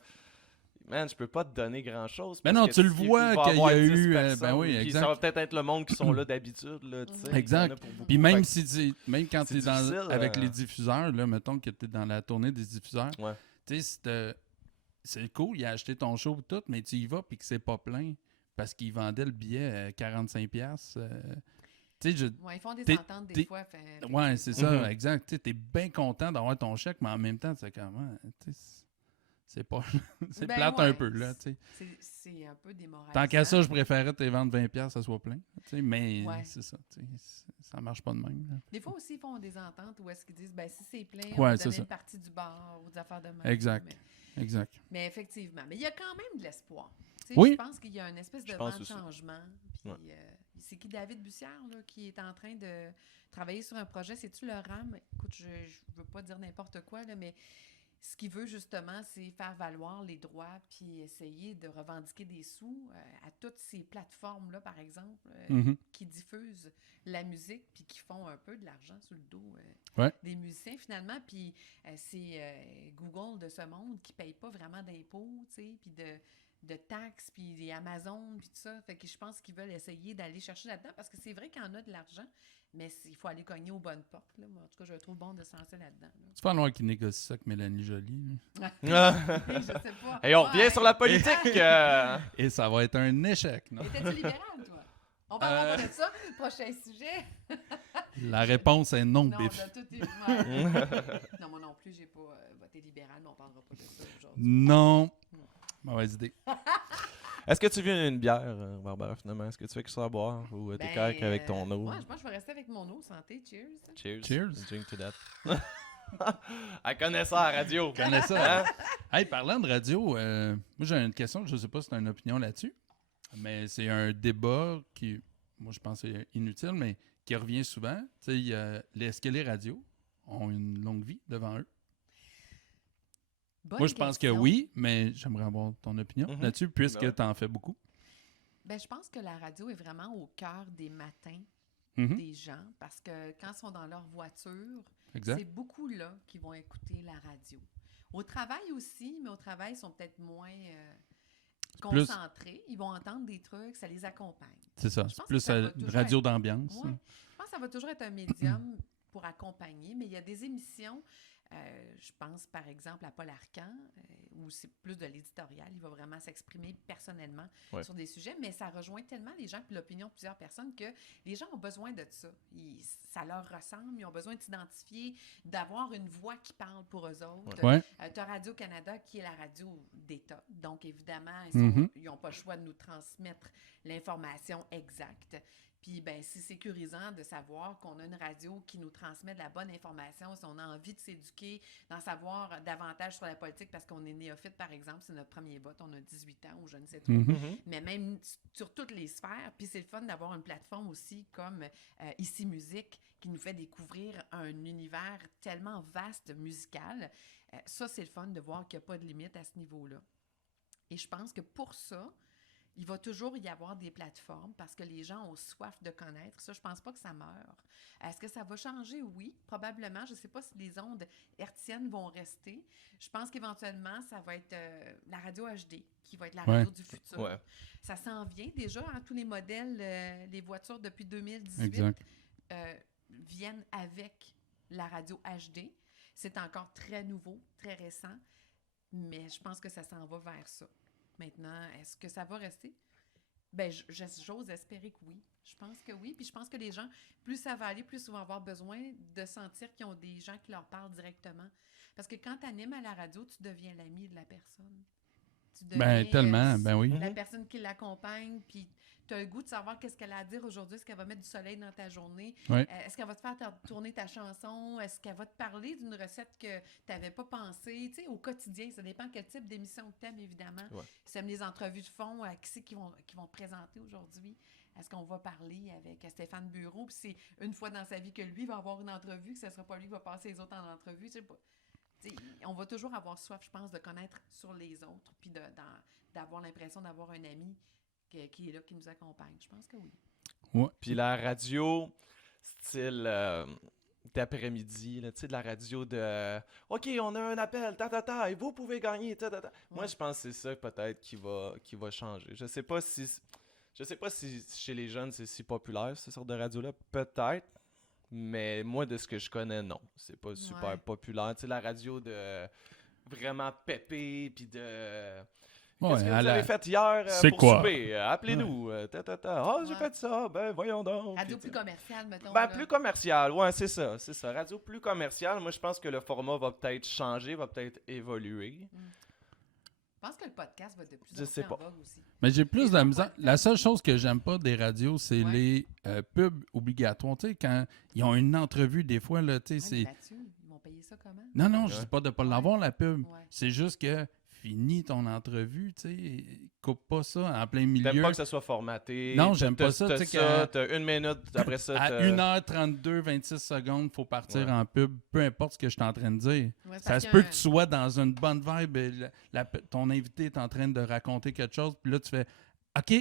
Man, je peux pas te donner grand-chose. Ben parce non, que tu le il vois va qu'il y avoir a 10 eu, personnes, oui, puis exact. ça va peut-être être le monde qui sont là d'habitude, là, tu sais. Exact. Il y en a pour beaucoup. Puis même Fait même quand c'est tu es difficile, avec les diffuseurs, là, mettons que tu es dans la tournée des diffuseurs, Ouais. tu sais, c'est cool, il a acheté ton show et tout, mais tu y vas puis que c'est pas plein parce qu'il vendait le billet à 45$. Tu sais, Ouais, ils font des T'es- ententes des t'es- fois. ouais, c'est ça, Mhm. exact. Tu es bien content d'avoir ton chèque, mais en même temps, tu sais comment, tu sais, c'est pas. c'est Ben plate ouais, un peu, là, tu sais. C'est un peu démoralisant. Tant qu'à ça, je préférais te les vendre 20$, ça soit plein. Tu sais, mais Ouais. c'est ça, tu sais, ça marche pas de même. Là. Des fois aussi, ils font des ententes où est-ce qu'ils disent, ben si c'est plein, Ouais, on va c'est donner ça. une partie du bar ou des affaires de même. Exact. Exact. Mais effectivement. Mais il y a quand même de l'espoir. Tu sais, Oui. Je pense qu'il y a une espèce de Je vent pense de aussi. changement. Puis, c'est qui David Bussière là, qui est en train de travailler sur un projet? C'est-tu le RAM? Écoute, je veux pas dire n'importe quoi, là, mais ce qu'il veut justement, c'est faire valoir les droits puis essayer de revendiquer des sous à toutes ces plateformes-là, par exemple, Mhm. qui diffusent la musique puis qui font un peu de l'argent sur le dos Ouais. des musiciens, finalement. Puis c'est Google de ce monde qui ne paye pas vraiment d'impôts, tu sais, puis de taxes, puis les Amazon, puis tout ça. Fait que je pense qu'ils veulent essayer d'aller chercher là-dedans parce que c'est vrai qu'il y en a de l'argent, mais il faut aller cogner aux bonnes portes. Là. Moi, en tout cas, je trouve bon de se lancer là-dedans. Là. Tu vas falloir qu'il négocie ça avec Mélanie Joly. Je sais pas. Et on revient Ouais. sur la politique. Et ça va être un échec, non? Étais-tu libéral, toi? On parlera pas de ça. Prochain sujet. La réponse est non, Non, bif. de tout est... ouais. Non, moi non plus, j'ai pas voté libéral, mais on parlera pas de ça aujourd'hui. Non. Mauvaise idée. Est-ce que tu veux une bière, Barbara, finalement? Est-ce que tu fais que ça à boire ou t'es Ben, correct avec ton eau? Ouais, je pense que je vais rester avec mon eau. Santé, cheers. Cheers. Cheers. Drink to that. Elle connaît ça à la radio. Tu connais ça? Hein? Hey, parlant de radio, moi j'ai une question, je sais pas si tu as une opinion là-dessus, mais c'est un débat qui, moi je pense est inutile, mais qui revient souvent. Tu sais, est-ce que les radios ont une longue vie devant eux? Bonne Moi je pense que question. oui, mais j'aimerais avoir ton opinion Mhm. là-dessus, puisque Ben ouais. tu en fais beaucoup. Ben, je pense que la radio est vraiment au cœur des matins Mhm. des gens parce que quand ils sont dans leur voiture, Exact. c'est beaucoup là qu'ils vont écouter la radio. Au travail aussi, mais au travail, ils sont peut-être moins plus- concentrés. Ils vont entendre des trucs, ça les accompagne. C'est ça. Je C'est pense plus que ça va une toujours radio être- d'ambiance. Ouais. Je pense que ça va toujours être un médium pour accompagner, mais il y a des émissions, je pense par exemple à Paul Arcand, où c'est plus de l'éditorial, il va vraiment s'exprimer personnellement Ouais. sur des sujets, mais ça rejoint tellement les gens puis l'opinion de plusieurs personnes que les gens ont besoin de ça. Ça leur ressemble, ils ont besoin de s'identifier, d'avoir une voix qui parle pour eux autres. Ouais. Tu as Radio-Canada qui est la radio d'État, donc évidemment, Mhm. ils n'ont pas le choix de nous transmettre l'information exacte. Puis, ben, c'est sécurisant de savoir qu'on a une radio qui nous transmet de la bonne information. Si on a envie de s'éduquer, d'en savoir davantage sur la politique parce qu'on est néophyte, par exemple, c'est notre premier vote, on a 18 ans ou je ne sais trop. Mhm. Mhm. Mais même sur toutes les sphères. Puis, c'est le fun d'avoir une plateforme aussi comme Ici Musique qui nous fait découvrir un univers tellement vaste musical. Ça, c'est le fun de voir qu'il n'y a pas de limite à ce niveau-là. Et je pense que pour ça, Il va toujours y avoir des plateformes parce que les gens ont soif de connaître. Ça, je pense pas que ça meurt. Est-ce que ça va changer? Oui, probablement. Je ne sais pas si les ondes hertziennes vont rester. Je pense qu'éventuellement, ça va être la radio HD qui va être la radio du futur. Ouais. Ça s'en vient déjà. Tous les modèles, les voitures depuis 2018 Exact. viennent avec la radio HD. C'est encore très nouveau, très récent, mais je pense que ça s'en va vers ça. Maintenant, est-ce que ça va rester? Ben, j'ose espérer que oui. Je pense que oui. Puis je pense que les gens, plus ça va aller, plus ils vont avoir besoin de sentir qu'ils ont des gens qui leur parlent directement. Parce que quand tu animes à la radio, tu deviens l'ami de la personne. Tu deviens, Tellement, ben oui. la personne qui l'accompagne, puis tu as le goût de savoir qu'est-ce qu'elle a à dire aujourd'hui, est-ce qu'elle va mettre du soleil dans ta journée, Ouais. Est-ce qu'elle va te faire tourner ta chanson, est-ce qu'elle va te parler d'une recette que tu n'avais pas pensée, tu sais, au quotidien, ça dépend quel type d'émission que tu aimes, évidemment. Ouais. Si tu aimes les entrevues de fond, qui c'est qui vont te présenter aujourd'hui? Est-ce qu'on va parler avec Stéphane Bureau, puis c'est une fois dans sa vie que lui va avoir une entrevue, que ce ne sera pas lui qui va passer les autres en entrevue, je sais pas. T'sais, on va toujours avoir soif, je pense, de connaître sur les autres, puis d'avoir l'impression d'avoir un ami qui est là, qui nous accompagne. Je pense que oui. Ouais. Puis la radio, style d'après-midi, tu sais, de la radio de OK, on a un appel, et vous pouvez gagner, Moi, je pense que c'est ça peut-être qui va changer. Je sais pas si chez les jeunes c'est si populaire, cette sorte de radio-là, peut-être. Mais moi, de ce que je connais, non. C'est pas super populaire. Tu sais, la radio de vraiment pépé, puis de... Qu'est-ce que vous avez fait hier C'est pour quoi? souper? Appelez-nous. J'ai fait ça. Ben, voyons donc. Radio Puis, plus commerciale, mettons. ben, là. plus commercial. Ouais, c'est ça. C'est ça. Radio plus commerciale. Moi, je pense que le format va peut-être changer, va peut-être évoluer. Je pense que le podcast va de plus Je en sais plus en pas. vogue aussi. Mais j'ai plus Les de la gens misère. podcasts. La seule chose que j'aime pas des radios, c'est Ouais. les pubs obligatoires. Tu sais, quand ils ont une entrevue, des fois, là, tu sais, Ouais, mais c'est... là-dessus, ils vont payer ça comment? Non, je Ouais. dis pas de pas Ouais. l'avoir, la pub. Ouais. C'est juste que finis ton entrevue, tu sais, coupe pas ça en plein T'aimes milieu. pas que ça soit formaté. Non, j'aime pas ça, T'as tu sais, que- t'as une minute, après ça, À t'as... 1h32, 26 secondes, faut partir Ouais. en pub, peu importe ce que je suis en train de dire. Ouais, c'est Ça parce se qu'il y peut a que tu sois dans une bonne vibe et ton invité est en train de raconter quelque chose, puis là, tu fais « OK,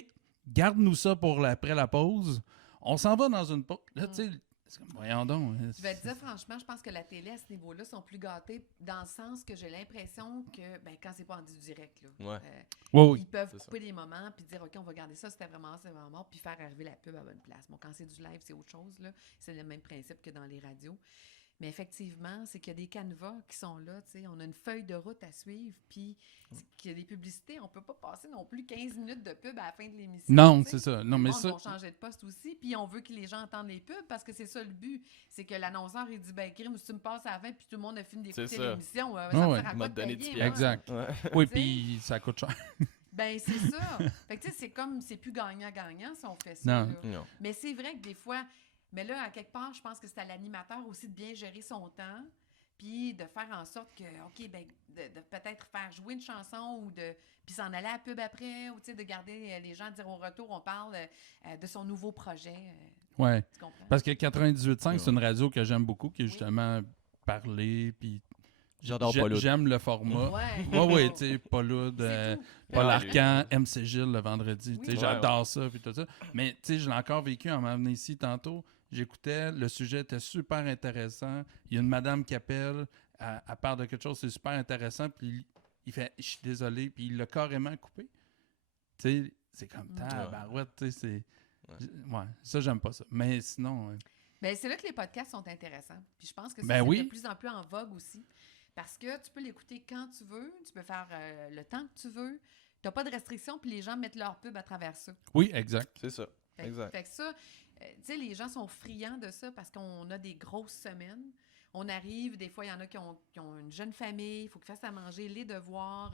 garde-nous ça pour après la pause. On s'en va dans une pause. » Là, tu sais, c'est comme, voyons donc. Je vais te dire, franchement, je pense que la télé, à ce niveau-là, sont plus gâtés dans le sens que j'ai l'impression que, ben, quand c'est pas en direct, là, Ouais. Oui. ils peuvent c'est ça. couper des moments puis dire, OK, on va garder ça, c'est vraiment mort, puis faire arriver la pub à bonne place. Bon, quand c'est du live, c'est autre chose, là. C'est le même principe que dans les radios. Mais effectivement, c'est qu'il y a des canevas qui sont là, tu sais. On a une feuille de route à suivre, puis qu'il y a des publicités. On peut pas passer non plus 15 minutes de pub à la fin de l'émission. Non, tu sais. c'est ça. Non, Le mais monde ça... vont changer de poste aussi, puis on veut que les gens entendent les pubs parce que c'est ça le but. C'est que l'annonceur, il dit, ben, crime, si tu me passes à la fin, puis tout le monde a fini d'écouter C'est ça. l'émission, ça Ah me ouais. sert à Il quoi m'a de donné payer, 10 moi? Exact. Ouais. Oui, Tu sais. puis ça coûte cher. Ben, c'est ça. Fait que, tu sais, c'est comme, c'est plus gagnant-gagnant si on fait ça. Non. là. Non. Mais c'est vrai que des fois, mais là, à quelque part, je pense que c'est à l'animateur aussi de bien gérer son temps, puis de faire en sorte que, OK, ben, de peut-être faire jouer une chanson ou puis s'en aller à la pub après, ou tu sais, de garder les gens, dire au retour, on parle de son nouveau projet. Ouais. Tu comprends? Parce que 98.5, c'est Ouais. une radio que j'aime beaucoup, qui est Oui. justement parler, puis J'adore Paul Hood. j'aime le format. Ouais. Oui, tu sais, Paul Hood, C'est tout. Paul Ouais, Arcan, MC Gilles le vendredi. Oui. Tu sais, Ouais, j'adore ça, puis tout ça. Mais tu sais, je l'ai encore vécu en m'amenant ici tantôt. J'écoutais, le sujet était super intéressant. Il y a une madame qui appelle, à part de quelque chose, c'est super intéressant, puis il fait « Je suis désolé », puis il l'a carrément coupé. Tu sais, c'est comme tabarouette, tu sais, c'est... Ouais, ça, j'aime pas ça. Mais sinon... Ben, c'est là que les podcasts sont intéressants. Puis je pense que ça, Ben c'est oui. de plus en plus en vogue aussi. Parce que tu peux l'écouter quand tu veux, tu peux faire le temps que tu veux. Tu n'as pas de restrictions, puis les gens mettent leur pub à travers ça. Oui, exact. C'est ça. Exact. Fait que ça, tu sais, les gens sont friands de ça parce qu'on a des grosses semaines. On arrive, des fois, il y en a qui ont une jeune famille, il faut qu'ils fassent à manger, les devoirs.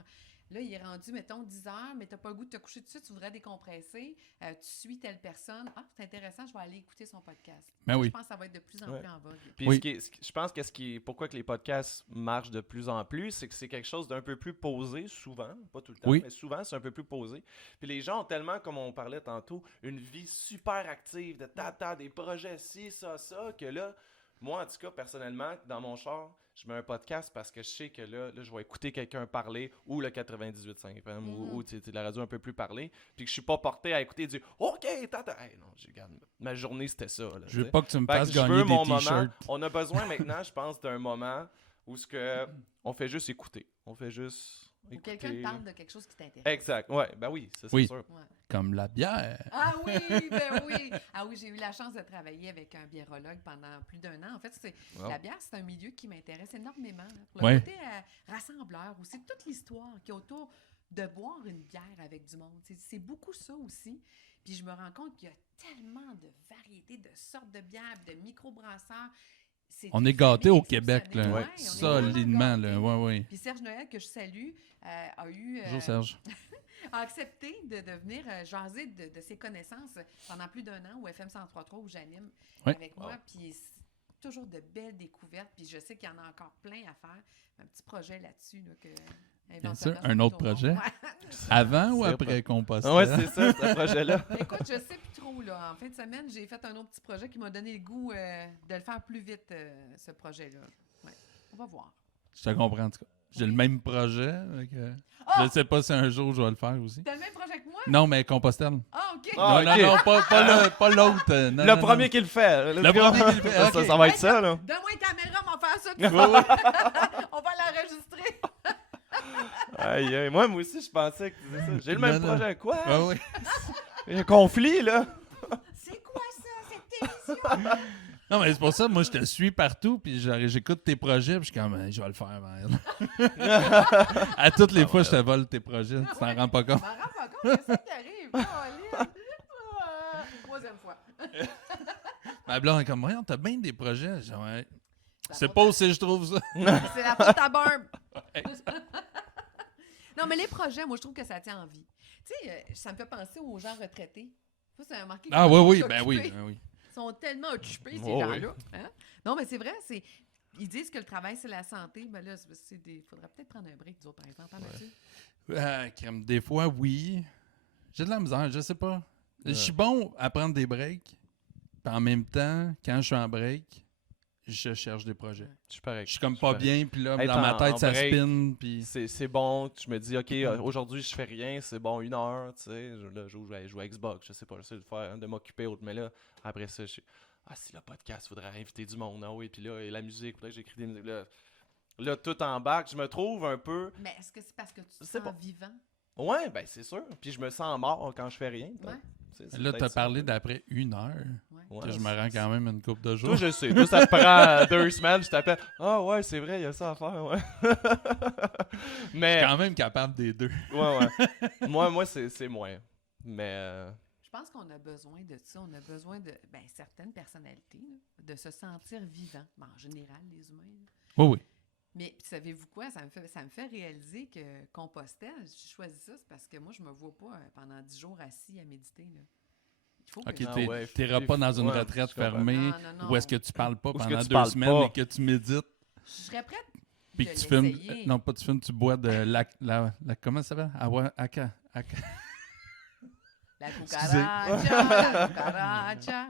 Là, il est rendu, mettons, 10 heures, mais tu n'as pas le goût de te coucher dessus, tu voudrais décompresser, tu suis telle personne. Ah, c'est intéressant, je vais aller écouter son podcast. Ben oui. Je pense que ça va être de plus en Ouais. plus en vogue. Puis Oui. je pense que pourquoi que les podcasts marchent de plus en plus, c'est que c'est quelque chose d'un peu plus posé, souvent, pas tout le temps, Oui. mais souvent c'est un peu plus posé. Puis les gens ont tellement, comme on parlait tantôt, une vie super active, de des projets ci, ça, que là, Moi, en tout cas, personnellement, dans mon char, je mets un podcast parce que je sais que là je vais écouter quelqu'un parler ou le 98.5 FM ou tu sais, la radio un peu plus parler, puis que je suis pas porté à écouter du « OK, tata! » Hey, non, regarde, ma journée, c'était ça. Là, Je veux t'sais. pas que tu me Fait que fasses je veux gagner des mon moment. t-shirts. On a besoin maintenant, je pense, d'un moment où on fait juste écouter. On fait juste Ou écouter. quelqu'un te parle de quelque chose qui t'intéresse. Exact, ouais, ben oui, ça, c'est Oui. sûr. Ouais. Comme la bière. Ah oui, ben oui. Ah oui, j'ai eu la chance de travailler avec un biérologue pendant plus d'1 an. En fait, Wow. la bière, c'est un milieu qui m'intéresse énormément. Là, pour le Ouais. côté rassembleur aussi, toute l'histoire qui est autour de boire une bière avec du monde. C'est beaucoup ça aussi. Puis je me rends compte qu'il y a tellement de variétés, de sortes de bières, de microbrasseurs. On une est gâtés famille au Québec, exceptionnelle. là. Ouais, on est Solidement, vraiment là. gâtés. Ouais. Puis Serge Noël, que je salue, a eu... Bonjour, Serge. a accepté de venir jaser de ses connaissances pendant plus d'1 an au FM 103.3 où j'anime Oui. avec moi. Puis c'est toujours de belles découvertes. Puis je sais qu'il y en a encore plein à faire. Un petit projet là-dessus. Là, que, Bien sûr, éventuellement, un ça autre va être au projet. monde. Avant ou C'est après Compostel? Ouais, c'est ça, ce projet-là. Ouais. Écoute, je sais plus trop. Là. En fin de semaine, j'ai fait un autre petit projet qui m'a donné le goût de le faire plus vite, ce projet-là. Ouais. On va voir. Je te comprends, en tout cas. J'ai Oui. le même projet. Ah! Je ne sais pas si un jour je vais le faire aussi. T'as le même projet que moi? Non, mais Compostelle. Ah, OK. Ah, non, ok. non, pas l'autre. Non, Le non, premier non. qui le fait. Le premier qui le fait, Ça, ok. ça va être ça, là. Donne-moi une caméra, on va faire ça. Oui, On va l'enregistrer. Aïe, aïe. Moi aussi, je pensais que tu disais ça. J'ai le même Non, non. projet. Quoi? Ah oui. Il y a un conflit, là. C'est quoi ça, cette émission? Non, mais c'est pour ça, moi, je te suis partout, puis j'écoute tes projets, puis je suis comme, je vais le faire, man. À toutes les fois, je te vole tes projets, tu t'en rends pas compte. Je m'en rends pas compte, c'est ça qui arrive. Caroline. Troisième fois. Ma blonde est comme, voyons, t'as bien des projets. Je dis, ouais. La C'est faute pas à- aussi je trouve ça. C'est la faute à Barb. Non, mais les projets, moi, je trouve que ça tient en vie. Tu sais, ça me fait penser aux gens retraités. Ça, c'est remarqué. Ah comment oui, ils oui, sont ben oui, occupés. ben oui. Ils sont tellement occupés, ces Oh, gens-là. Hein? Non, mais c'est vrai, ils disent que le travail, c'est la santé. Ben là, il faudrait peut-être prendre un break, nous autres, par exemple. Hein, Mathieu? Crème, des fois, oui. J'ai de la misère, je sais pas. Je Ouais. suis bon à prendre des breaks, puis en même temps, quand je suis en break, je cherche des projets. Je suis pareil. Je suis comme pas bien, puis là, Être dans ma en tête, ça break, spin, puis... C'est bon, je me dis, OK, aujourd'hui, je fais rien, c'est bon, 1 heure, tu sais. Là, je joue à Xbox, je sais pas, j'essaie de faire, de m'occuper autre. Mais là, après ça, je suis, si le podcast, faudrait inviter du monde, ah oui, puis là, et la musique, faudrait que j'écris des musiques. Là, tout embarque, je me trouve un peu. Mais est-ce que c'est parce que tu te Je sais sens pas. vivant? Ouais, ben c'est sûr. Puis je me sens mort quand je fais rien. Ouais. C'est Là, peut-être t'as ça. parlé d'après 1 heure. Ouais. Que je me rends quand même une couple de jours. Toi, je sais. Toi, ça te prend 2 semaines, je t'appelle. Ah ouais, c'est vrai, il y a ça à faire, ouais. Je Mais, suis quand même capable des deux. ouais. Moi c'est moins. Mais, Je pense qu'on a besoin de ça. On a besoin de certaines personnalités, là, de se sentir vivant. Ben, en général, les humains. Là. Oui, oui. Mais puis savez-vous quoi? Ça me fait réaliser que Compostelle, j'ai choisi ça, c'est parce que moi, je me vois pas pendant 10 jours assis à méditer. Là. Il faut que OK, je- Ah ouais, t'es pas dans une ouais, retraite je comprends. fermée Non. où est-ce que tu parles pas Où est-ce que pendant tu 2 parles semaines pas? et que tu médites, Je serais prête puis de que tu fumes... l'essayer. non, pas tu fumes, tu bois de la comment ça s'appelle? La Excusez. cucaracha,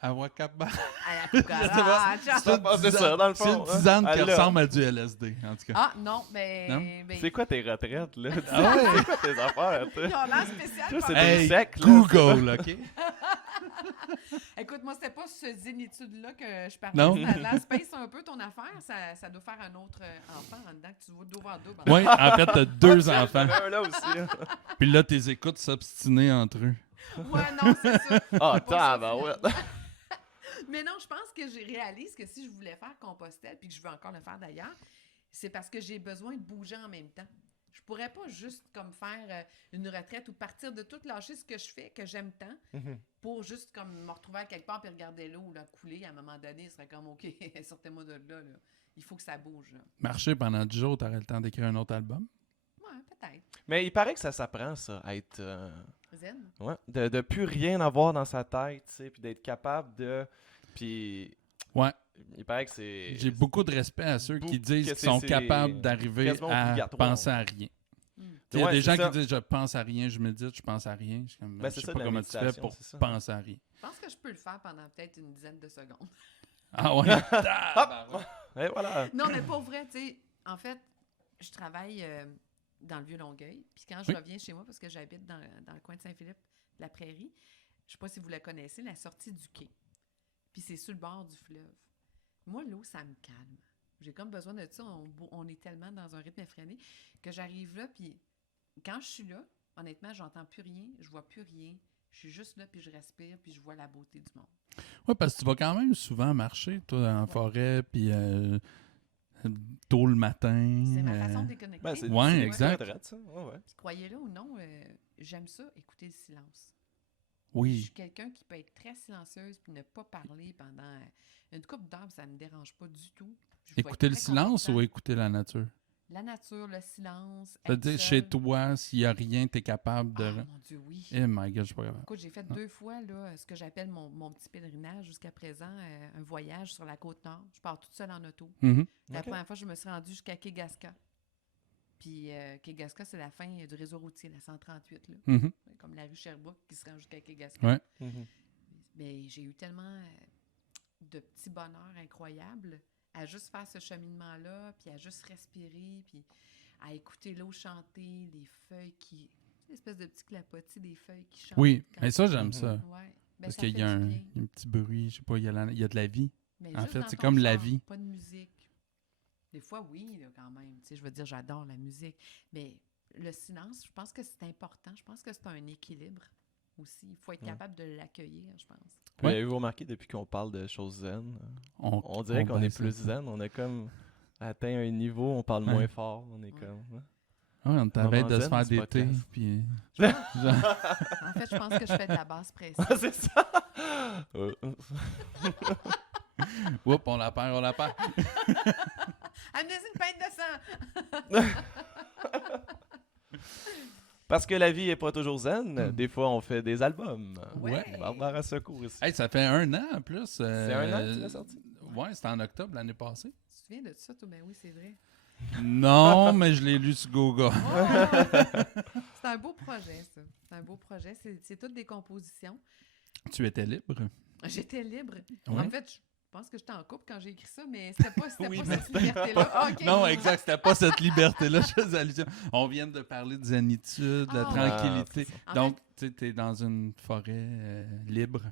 Awakaba. à la cucaracha. Ça passait ça, dans le C'est fond, une tisane hein? qui Elle l'a. ressemble à du LSD, en tout cas. Ah, non, mais... Non? ben, c'est quoi tes retraites, là? Ah ouais? C'est quoi tes affaires, tu sais? ils ont l'air spécial. Ça, c'est pas mal. des Hey, secs, là. Google, OK? Écoute, moi, c'était pas ce zénitude-là que je parlais. Non? La space un peu ton affaire. Ça doit faire un autre enfant en dedans que tu vois d'ouvre en double. Oui, en fait, t'as 2 enfants. J'en ai un là aussi. hein. Puis là, tes écoutes s'obstiner entre eux. Ouais, non, c'est ça. Ah, C'est pas ça, tabarouette. Mais non, je pense que j'ai réalisé que si je voulais faire Compostelle, puis que je veux encore le faire d'ailleurs, c'est parce que j'ai besoin de bouger en même temps. Je pourrais pas juste comme faire une retraite ou partir de tout lâcher ce que je fais, que j'aime tant, Mhm. pour juste comme me retrouver à quelque part et regarder l'eau là, couler. À un moment donné, ce serait comme, OK, sortez-moi de là, là. Il faut que ça bouge. Là. Marcher pendant 10 jours, t'aurais le temps d'écrire un autre album. Ouais, peut-être. Mais il paraît que ça s'apprend, ça, à être... Zen. ouais, de plus rien avoir dans sa tête, tu sais, puis d'être capable de... Puis... Ouais. Il paraît que c'est... J'ai beaucoup de respect à ceux qui disent qu'ils sont c'est capables d'arriver quasiment à obligatoire. penser à rien. Hmm. Il y a Ouais, des c'est gens ça. qui disent je pense à rien, je médite, je pense à rien. Je suis comme, Ben, je c'est sais ça, pas la comment tu fais méditation, pour c'est ça. penser à rien. Je pense que je peux le faire pendant peut-être une dizaine de secondes. Ah ouais? Tabarouette. Et voilà. Non, mais pas vrai, tu sais. En fait, je travaille dans le Vieux-Longueuil. Puis quand je Oui. reviens chez moi, parce que j'habite dans le coin de Saint-Philippe, de la Prairie, je sais pas si vous la connaissez, la sortie du quai. Puis c'est sur le bord du fleuve. Moi, l'eau, ça me calme. J'ai comme besoin de ça. On est tellement dans un rythme effréné que j'arrive là, puis quand je suis là, honnêtement, j'entends plus rien, je vois plus rien. Je suis juste là, puis je respire, puis je vois la beauté du monde. Oui, parce que tu vas quand même souvent marcher, toi, en Ouais. forêt, puis tôt le matin. C'est ma façon de déconnecter. Ben, c'est Ouais, c'est exact. intéressant, ça. Ouais, ouais. Puis croyez-le ou non, j'aime ça, écouter le silence. Je Oui. suis quelqu'un qui peut être très silencieuse puis ne pas parler pendant une couple d'heures, ça me dérange pas du tout. Je vais être Écouter le très silence confortable. ou écouter la nature? La nature, le silence, être C'est-à-dire, seule. chez toi, s'il n'y a rien, tu es capable de. Ah, mon Dieu, oui. Eh my god, je suis pas capable. Écoute, j'ai fait 2 fois là, ce que j'appelle mon petit pèlerinage jusqu'à présent, un voyage sur la Côte-Nord. Je pars toute seule en auto. Mhm. La Ok. première fois, je me suis rendue jusqu'à Kegaska. Puis Kegaska, c'est la fin du réseau routier, la 138, là. Mhm. Comme la rue Sherbrooke qui se rend jusqu'à Kegaska. Ouais. Mhm. Mais j'ai eu tellement de petits bonheurs incroyables à juste faire ce cheminement-là, puis à juste respirer, puis à écouter l'eau chanter, les feuilles qui... L'espèce de petit clapotis des feuilles qui chantent. Oui, quand mais ça, j'aime Mhm. ça. Ouais. Ben, Parce ça qu'il fait y a du un, bien. il y a un petit bruit, je sais pas, il y a de la vie. Mais en juste fait, dans c'est ton comme la char, vie. pas de musique. Des fois, oui, là, quand même. Tu sais, je veux dire, j'adore la musique. Mais le silence, je pense que c'est important. Je pense que c'est un équilibre aussi. Il faut être Ouais. capable de l'accueillir, je pense. Puis, Ouais. avez-vous remarqué, depuis qu'on parle de choses zen, On, on dirait qu'on est baisse plus ça. zen, on a comme atteint un niveau, on parle Ouais. moins fort, on est Ouais. comme... hein? Ouais, on t'avait Moment de se zen faire du des thés, podcast. puis... Je pense- genre- En fait, je pense que je fais de la basse pression. c'est ça! Oups, on la perd, on la perd. Amenez une pinte de sang! Parce que la vie est pas toujours zen, Mm. des fois on fait des albums. Ouais. Barbara Secours ici. Hey, ça fait 1 an en plus. C'est 1 an que tu l'as sorti? Ouais, c'était en octobre l'année passée. Tu te souviens de ça, toi? Ben oui, c'est vrai. Non, mais je l'ai lu sur Google. C'est un beau projet, ça. C'est un beau projet. C'est toutes des compositions. Tu étais libre. J'étais libre. Ouais. En fait, je pense que j'étais en couple quand j'ai écrit ça, mais c'était pas, Oui, pas mais cette liberté-là. Ah, OK. Non, exact, c'était pas cette liberté-là, je faisais allusion. On vient de parler de zénitude, de Ah, tranquillité. ouais. En Donc, tu sais, t'es dans une forêt libre.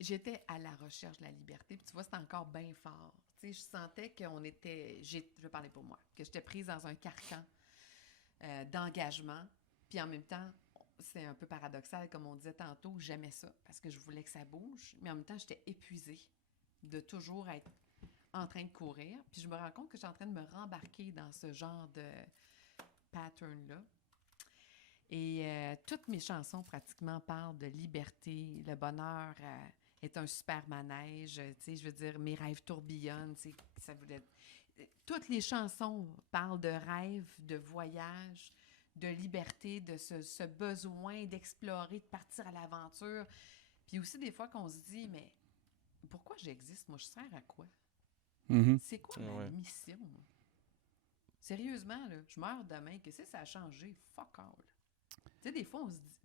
J'étais à la recherche de la liberté. Puis tu vois, c'était encore bien fort. Tu sais, je sentais qu'on était... Je vais parler pour moi. Que j'étais prise dans un carcan d'engagement. Puis en même temps, c'est un peu paradoxal, comme on disait tantôt, j'aimais ça parce que je voulais que ça bouge. Mais en même temps, j'étais épuisée de toujours être en train de courir. Puis je me rends compte que je suis en train de me rembarquer dans ce genre de pattern-là. Et toutes mes chansons, pratiquement, parlent de liberté. Le bonheur est un super manège. Tu sais, je veux dire, mes rêves tourbillonnent. Tu sais, ça voulait... Toutes les chansons parlent de rêves, de voyages, de liberté, de ce besoin d'explorer, de partir à l'aventure. Puis aussi, des fois, qu'on se dit, mais pourquoi j'existe? Moi, je sers à quoi? Mhm. C'est quoi ma Ouais. mission? Moi? Sérieusement, là, je meurs demain. Qu'est-ce que ça a changé? Fuck all. Tu sais, des fois, on se dit...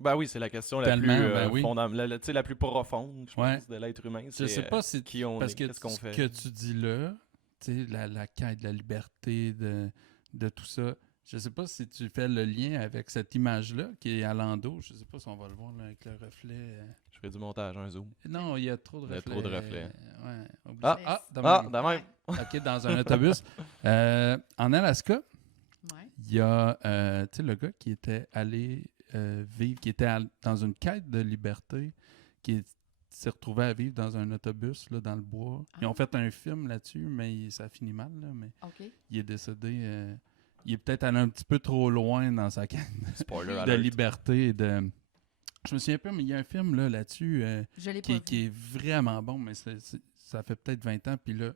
Ben oui, c'est la question la Tellement, plus ben oui. fondamentale, tu sais, la plus profonde, je Ouais. pense, de l'être humain. Je c'est, sais pas si... qui on parce est, que qu'est-ce qu'on ce fait. que tu dis là, tu sais, la quête de la liberté, de tout ça, je sais pas si tu fais le lien avec cette image-là qui est à l'endos. Je sais pas si on va le voir là, avec le reflet. Je fais du montage, un zoom. Non, il y a trop de Il y a reflets. trop de reflets. Ouais, oublie Ah, ça. de Ah, même. de même. OK, dans un autobus. En Alaska, Ouais. il y a tu sais, le gars qui était allé vivre, qui était dans une quête de liberté, s'est retrouvé à vivre dans un autobus là, dans le bois. Ils ont Ah. fait un film là-dessus, mais ça finit mal. Là, mais OK. il est décédé. Il est peut-être allé un petit peu trop loin dans sa quête Spoiler de alert. liberté. Et de... Je me souviens pas, mais il y a un film là-dessus Je l'ai pas qui, vu. qui est vraiment bon, mais ça fait peut-être 20 ans. Puis là,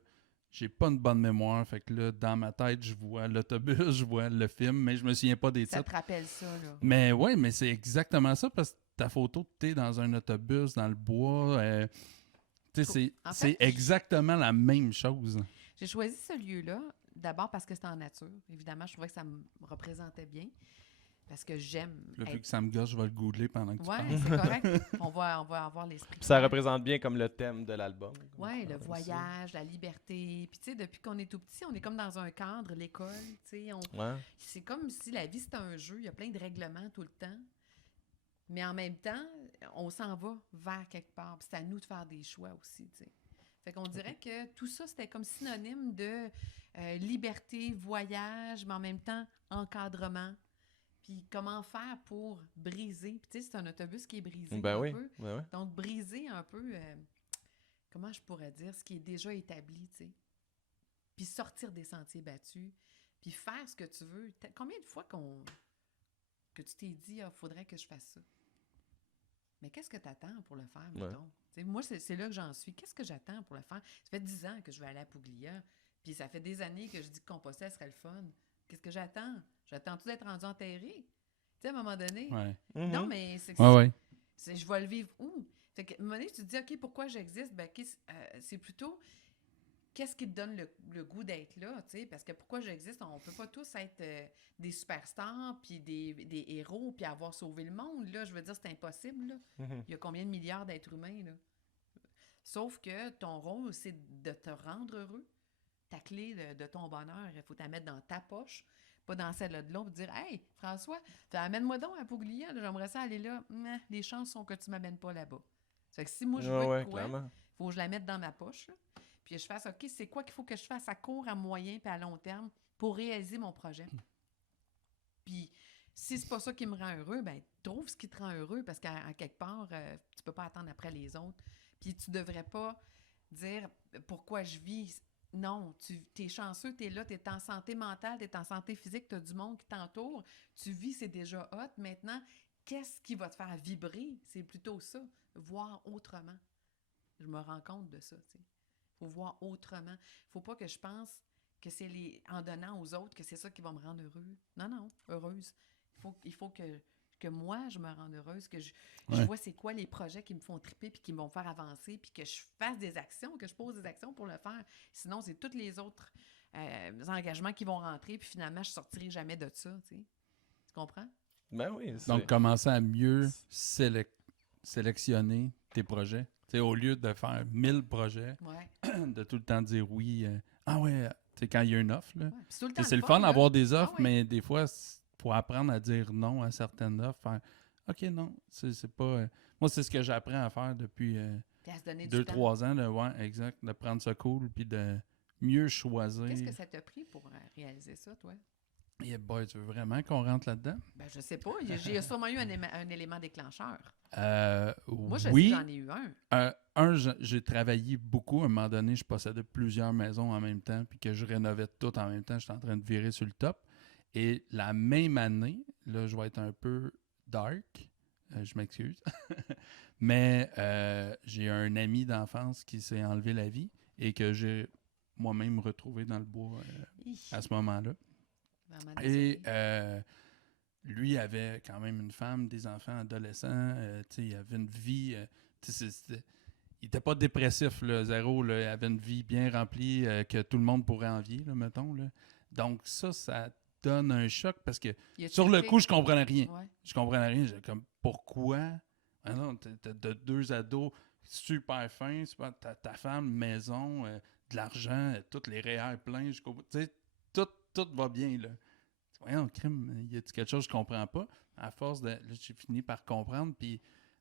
j'ai pas une bonne mémoire. Fait que là, dans ma tête, je vois l'autobus, je vois le film, mais je me souviens pas des Ça titres. te rappelle ça, là. Mais ouais, mais c'est exactement ça parce que ta photo, t'es dans un autobus, dans le bois. Tu sais, En c'est fait, exactement la même chose. J'ai choisi ce lieu-là, d'abord parce que c'était en nature. Évidemment, je trouvais que ça me représentait bien. parce que j'aime Là, vu être... que ça me gosse, je vais le googler pendant que tu Ouais, parles. c'est correct. On va avoir l'esprit. Puis ça clair. représente bien comme le thème de l'album. Oui, le Aussi. voyage, la liberté. Puis, tu sais, depuis qu'on est tout petit, on est comme dans un cadre, l'école. Tu sais, Ouais. c'est comme si la vie, c'était un jeu. Il y a plein de règlements tout le temps. Mais en même temps, on s'en va vers quelque part. Puis, c'est à nous de faire des choix aussi, tu sais. Fait qu'on dirait que tout ça, c'était comme synonyme de liberté, voyage, mais en même temps, encadrement. Puis, comment faire pour briser. Puis, tu sais, c'est un autobus qui est brisé Ben un oui. peu. Ben oui. Donc, briser un peu, comment je pourrais dire, ce qui est déjà établi, tu sais. Puis sortir des sentiers battus, puis faire ce que tu veux. Combien de fois que tu t'es dit, ah, faudrait que je fasse ça? Mais qu'est-ce que tu attends pour le faire, Ouais. mettons? Tu sais, moi, c'est là que j'en suis. Qu'est-ce que j'attends pour le faire? Ça fait 10 ans que je vais aller à Puglia, puis ça fait des années que je dis que composter serait le fun. Qu'est-ce que j'attends? J'attends-tu d'être rendu enterré? Tu sais, à un moment donné, Ouais. non, Mhm. mais c'est Ouais, ouais. je vais le vivre où? Fait que, à un moment donné, tu te dis, OK, pourquoi j'existe? Ben, c'est plutôt, qu'est-ce qui te donne le goût d'être là, tu sais? Parce que pourquoi j'existe? On peut pas tous être des superstars, puis des héros, puis avoir sauvé le monde, là. Je veux dire, c'est impossible, là. Mhm. Il y a combien de milliards d'êtres humains, là? Sauf que ton rôle, c'est de te rendre heureux. Ta clé de ton bonheur, il faut la mettre dans ta poche, pas dans celle de l'autre, dire, hey, François, amène-moi donc à Puglia, là, j'aimerais ça aller là. Les chances sont que tu m'amènes pas là-bas. Fait que si moi je veux Ouais, de ouais, quoi, clairement. il faut que je la mette dans ma poche, là, puis je fasse, OK, c'est quoi qu'il faut que je fasse à court, à moyen puis à long terme pour réaliser mon projet. Puis si c'est pas ça qui me rend heureux, ben trouve ce qui te rend heureux parce qu'à quelque part, tu peux pas attendre après les autres. Puis tu devrais pas dire pourquoi je vis. Non, tu es chanceux, tu es là, tu es en santé mentale, tu es en santé physique, tu as du monde qui t'entoure, tu vis, c'est déjà hot. Maintenant, qu'est-ce qui va te faire vibrer? C'est plutôt ça, voir autrement. Je me rends compte de ça, tu sais. Faut voir autrement. Faut pas que je pense que c'est en donnant aux autres que c'est ça qui va me rendre heureux. Non, non, heureuse. Il faut que moi, je me rende heureuse, que je Ouais. vois c'est quoi les projets qui me font triper puis qui me vont faire avancer, puis que je fasse des actions, que je pose des actions pour le faire. Sinon, c'est tous les autres engagements qui vont rentrer, puis finalement, je sortirai jamais de ça, tu sais. Tu comprends? Ben oui. Donc, commencer à mieux sélectionner tes projets. T'sais, au lieu de faire 1000 projets, Ouais. de tout le temps dire oui. Ah ouais, quand il y a une offre. Là. Ouais. Puis c'est tout le temps C'est le fun fun là. d'avoir des offres, Ah ouais. mais des fois, il faut apprendre à dire non à certaines offres. Faire, OK, non, c'est pas. Moi, c'est ce que j'apprends à faire depuis Puis à se donner du temps. 2-3 ans. Ouais, exact. De prendre ça cool puis de mieux choisir. Qu'est-ce que ça t'a pris pour réaliser ça, toi? Yeah, boy, tu veux vraiment qu'on rentre là-dedans? Ben, je sais pas. J'ai sûrement eu un élément déclencheur. Moi, je sais Oui. que j'en ai eu un. J'ai travaillé beaucoup. À un moment donné, je possédais plusieurs maisons en même temps, puis que je rénovais tout en même temps. J'étais en train de virer sur le top. Et la même année, là, je vais être un peu dark. Je m'excuse. Mais j'ai un ami d'enfance qui s'est enlevé la vie et que j'ai moi-même retrouvé dans le bois à ce moment-là. Vraiment Et désolée. lui avait quand même une femme, des enfants adolescents. Il avait une vie. Il n'était pas dépressif, là, zéro. Là, il avait une vie bien remplie que tout le monde pourrait envier, là, mettons. Là. Donc, ça donne un choc parce que Y a-tu sur le été- coup, je comprenais rien. Ouais. Je comprenais rien. J'étais comme, pourquoi? Ah non, t'as deux ados super fins, ta femme, maison, de l'argent, tous les REER pleins. Tout va bien, là. Voyons, crime, y a-t-il quelque chose que je comprends pas? À force de. Là, j'ai fini par comprendre, puis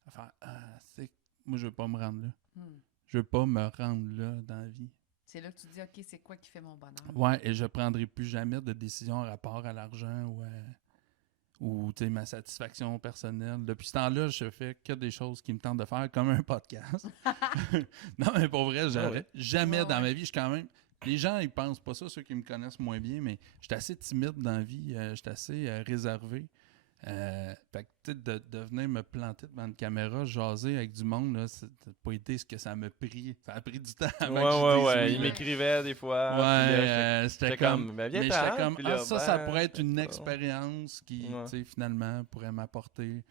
à faire, moi, je veux pas me rendre là. Je veux pas me rendre là dans la vie. C'est là que tu te dis, OK, c'est quoi qui fait mon bonheur? Ouais, et je prendrai plus jamais de décision en rapport à l'argent ou ma satisfaction personnelle. Depuis ce temps-là, je fais que des choses qui me tentent de faire, comme un podcast. Non, mais pour vrai, jamais Ouais, dans ouais. ma vie, je suis quand même... Les gens, ils pensent pas ça, ceux qui me connaissent moins bien, mais je suis assez timide dans la vie, je suis assez réservé. Fait que, tu sais, de venir me planter devant une caméra, jaser avec du monde, là, ça n'a pas été ce que ça m'a pris. Ça a pris du temps avant que je dise Ouais. oui, Il là. m'écrivait des fois. puis Ouais, là, c'était comme... ben, viens mais t'en, j'étais comme, puis là, ça ben, pourrait être une c'est pas- expérience qui, Ouais. tu sais, finalement, pourrait m'apporter.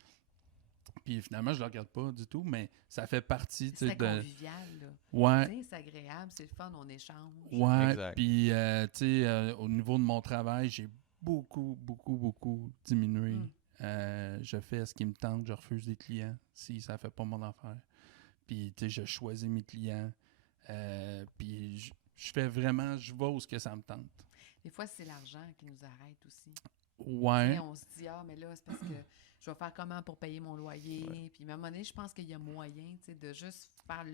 Puis finalement, je le regarde pas du tout, mais ça fait partie, tu sais, C'est de... convivial, là. Ouais, Tu sais, c'est agréable, c'est le fun, on échange. ouais. Exact. Puis, tu sais, au niveau de mon travail, j'ai beaucoup diminué Je fais ce qui me tente, je refuse des clients si ça fait pas mon affaire. Puis, tu sais, je choisis mes clients. Puis, je fais vraiment, je vais où ce que ça me tente. Des fois, c'est l'argent qui nous arrête aussi. Ouais. Tu sais, on se dit, ah, mais là, c'est parce que je vais faire comment pour payer mon loyer. Puis, à un moment donné, je pense qu'il y a moyen, tu sais, de juste faire